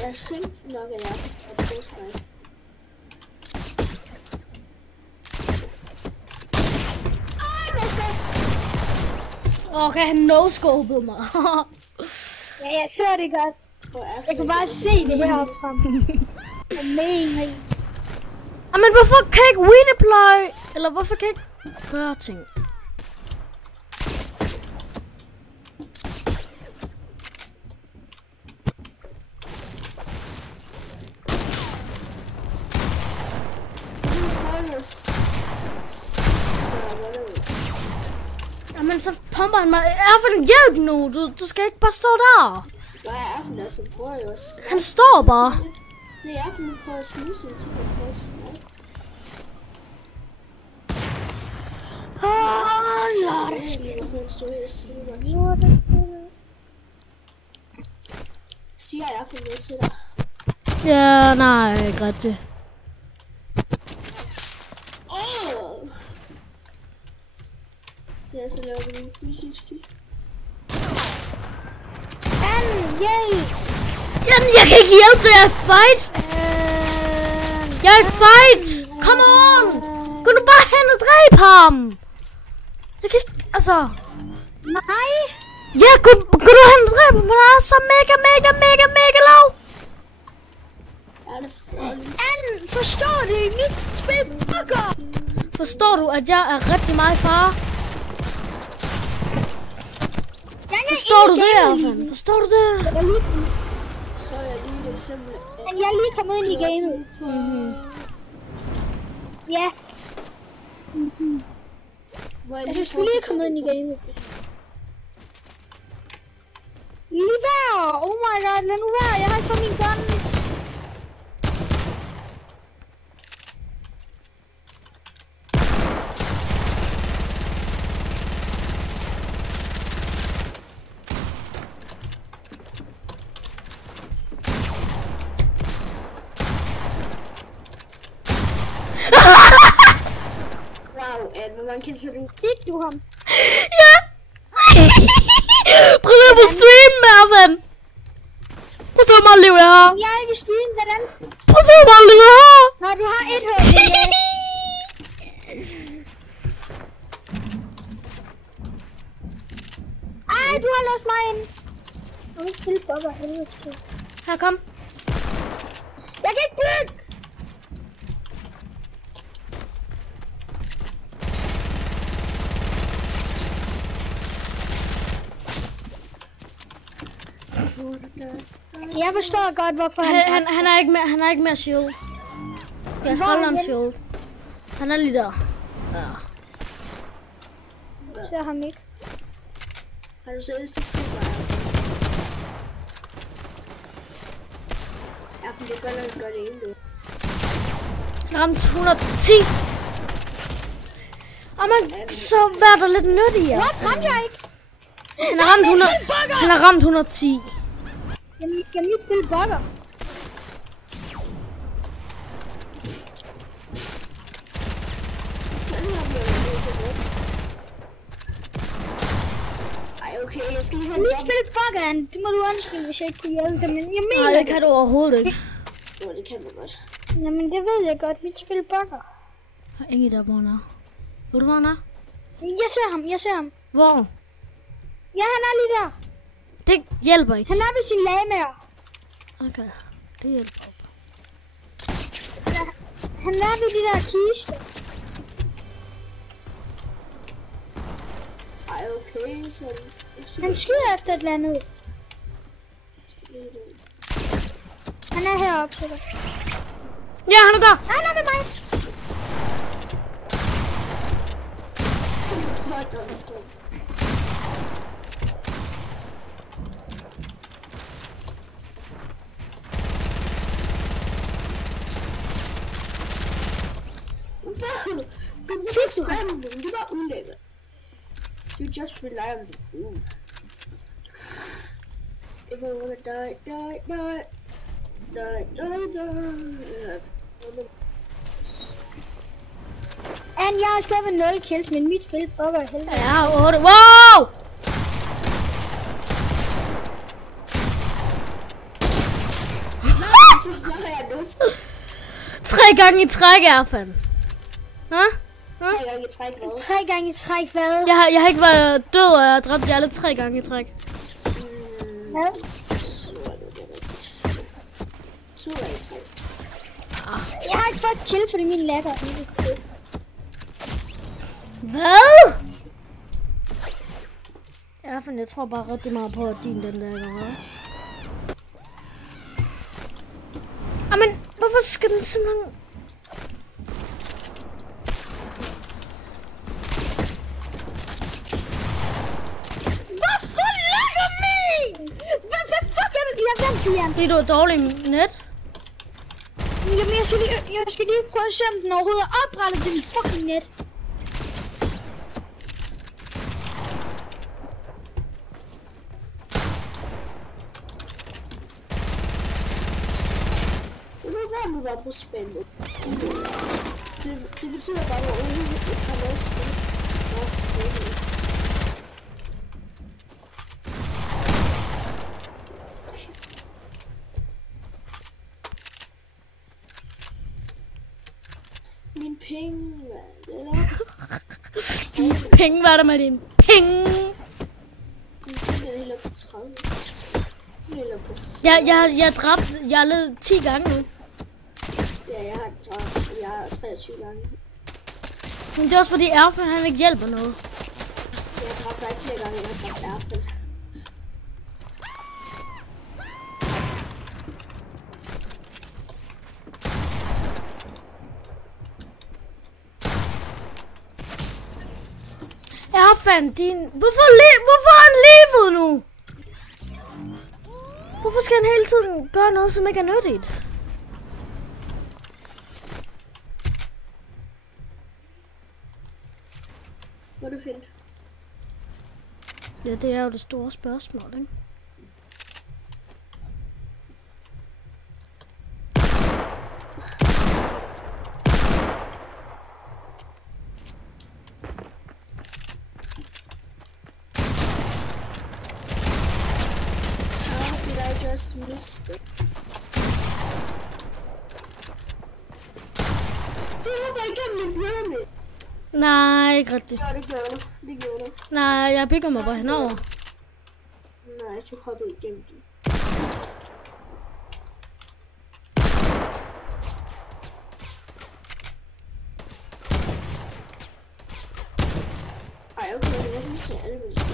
Jeg synes nok, at jeg er på snipe. Okay, han no-scopede mig. Ja, jeg så det godt. Jeg kan bare se det heroppe sammen. Jeg mener. Men hvorfor kan jeg ikke redeploy? Eller hvorfor kan jeg ikke høre ting? Jamen så pumper han mig. Erfen, hjælp nu. Du skal ikke bare stå der. Hvad er Erfen der, så prøver jeg også? Han står bare. Det er Erfen, der prøver at snuse til at prøve at snakke. Siger jeg Erfen noget til dig? Ja, nej, ikke rigtigt. Det er så laver vi en 360. Hjælp! Jamen, jeg kan ikke hjælpe dig. Jeg er i fight. Jeg er i fight. Come on. Gå nu bare hen og dræb ham. Jeg kan ikke, altså. Nej! Ja, gå nu hen og dræb ham. Han er så mega low. Er det farligt? Forstår du? Mit spil bugger! Forstår du, at jeg er rigtig meget i fare? Forstår du det, Erfen? Forstår du det? Så er jeg lige et eksempel. Men jeg er lige kommet ind i gamet. Ja. Jeg synes, du lige er kommet ind i gamet. Lige der! Oh my god, lad nu være. Jeg har ikke fået min guns. Hvor mange kills har du? Fik du ham? Ja! Prøv at på streamen, Erfen! Prøv at se, hvor meget liv jeg har! Jeg er ikke i stream, hvordan? Prøv at se, hvor meget liv jeg har! Nå, du har et hår. Ej, du har låst mig ind. Jeg vil ikke spille bobber, helvede til. Her, kom. Jeg kan ikke bygge! Jeg forstår godt, hvorfor Han er ikke mere shield. Jeg skal ham shield. Han er lige der. Ja. ser ham ikke. Har du set et stykke silver? Ja, for det gør nok godt det ene, du. Jeg ramte 110. Og man, så var der lidt nyttigere. What? Ramte jeg ikke? Han har ramt 110. Jeg mit spil bugger. Okay, jeg skal lige have mit spil bugger, det må du undskylde, hvis jeg ikke kunne hjælpe dig, men jeg mener nej, det kan du overhovedet ikke. Jo, det kan man godt. Jamen, det ved jeg godt, mit spil bugger. Jeg har ingen idé, hvor han er. Ved du, hvor han er? Jeg ser ham. Hvor? Ja, han er lige der. Det hjælper ikke. Han er ved sin lagmager. Okay, det hjælper ikke. Han er ved de der kister. Ej, okay, så... Han skyder efter et eller andet. Han er heroppe, så. Ja, han er der. Han er ved mig. Det var ulækkert. You just rely on the food. If I wanna die. And jeg har stadig 0 kills, men mit spil bugger helvede. Jeg har 8. Wow! Tre gange i træk, Erfen. Hå? 3 gange i træk, hvad? 3 gange i træk, hvad? Jeg har ikke været død, og jeg har dræbt jer alle 3 gange i træk. Hvad? 2 gange i træk. Jeg har ikke fået kill, fordi min lag er ikke. Hvad? Ja, for jeg tror bare rigtig meget på, at din den der gør. Jamen, hvorfor skal den simpelthen... Hvorfor lægger min? Hvad fuck er det? Jeg vandt igen. Fordi du er dårlig net. Jamen, jeg skal lige prøve at se, om den overhovedet er oprettet til min fucking net. Nu var på spændet. Det betyder bare, at jeg ikke har noget spil. Min penge, eller? Penge, hvad er der med din penge? Min penge er helt på 30. Eller på Jeg har dræbt, jeg har ledet 10 gange nu. Ja, jeg har 23 gange. Men det er også fordi Erfen, han ikke hjælper noget. Jeg har dræbt dig flere gange, end jeg har dræbt Erfen. Erfen, din... Hvorfor er han levet nu? Hvorfor skal han hele tiden gøre noget, som ikke er nyttigt? Hvor er du hen? Ja, det er jo det store spørgsmål, ikke? How did I just miss it? Du hopper igennem en pyramid. Nej, ikke rigtigt. Ja, det gjorde du. Nej, jeg bygger mig bare henover. Nej, du hoppede igennem den. Ej, okay, jeg kan se alle mennesker.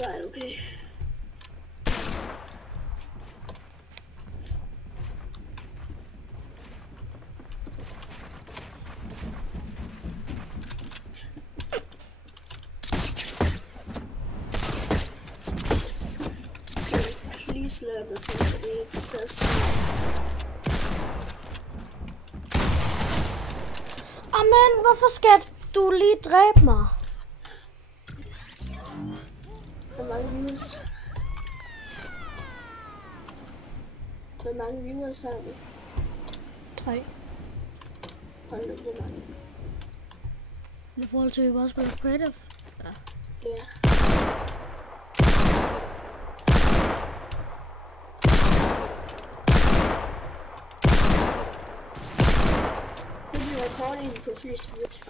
Nej, okay. Please lad mig få det så Amen, hvorfor skal du lige dræbe mig? Hvor mange viewers? Hvor mange viewers har vi? 3. Hold nu, det er mange. I forhold til, at vi bare spiller creative. Ja. Nu bliver recordingen på flest viewers.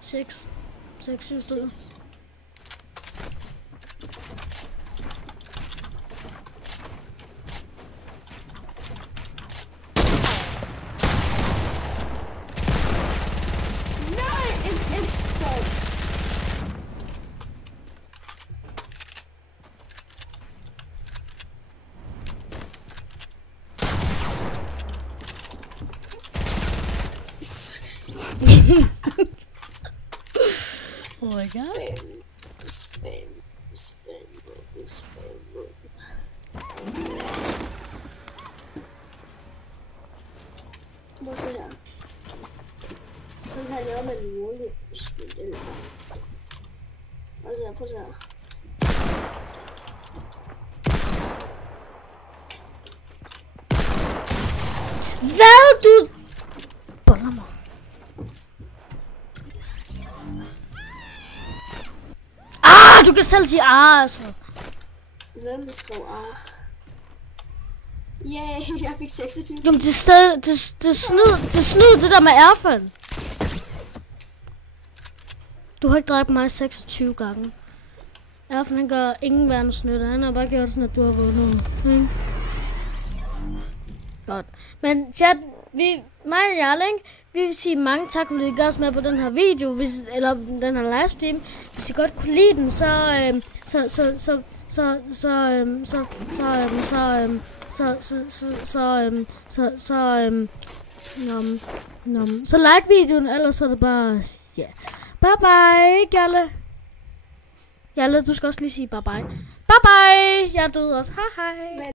6. 6-7 stykker. 6. Nej, en ekstra. Oh my god. Spam. Prøv at se her. Sådan her laver man en wall spil alle sammen. Altså, prøv at se her. Hvad du boller mig? Du kan selv sige altså. Hvem der skrev Yay, jeg fik 26. Jamen det er stadig, det er snyd det der med airfan. Du har ikke dræbt mig 26 gange. Airfan han gør ingen verdens nytte. Han har bare gjort sådan, at du har vundet. Godt. Men chat, mig og Jarl, vi vil sige mange tak, fordi I gør os med på den her video, eller den her livestream. Hvis I godt kunne lide den, så like videoen, ellers er det bare, ja. Yeah. Bye bye, Jarle. Jarle, du skal også lige sige bye bye. Bye bye, jeg er død også. Hej hej.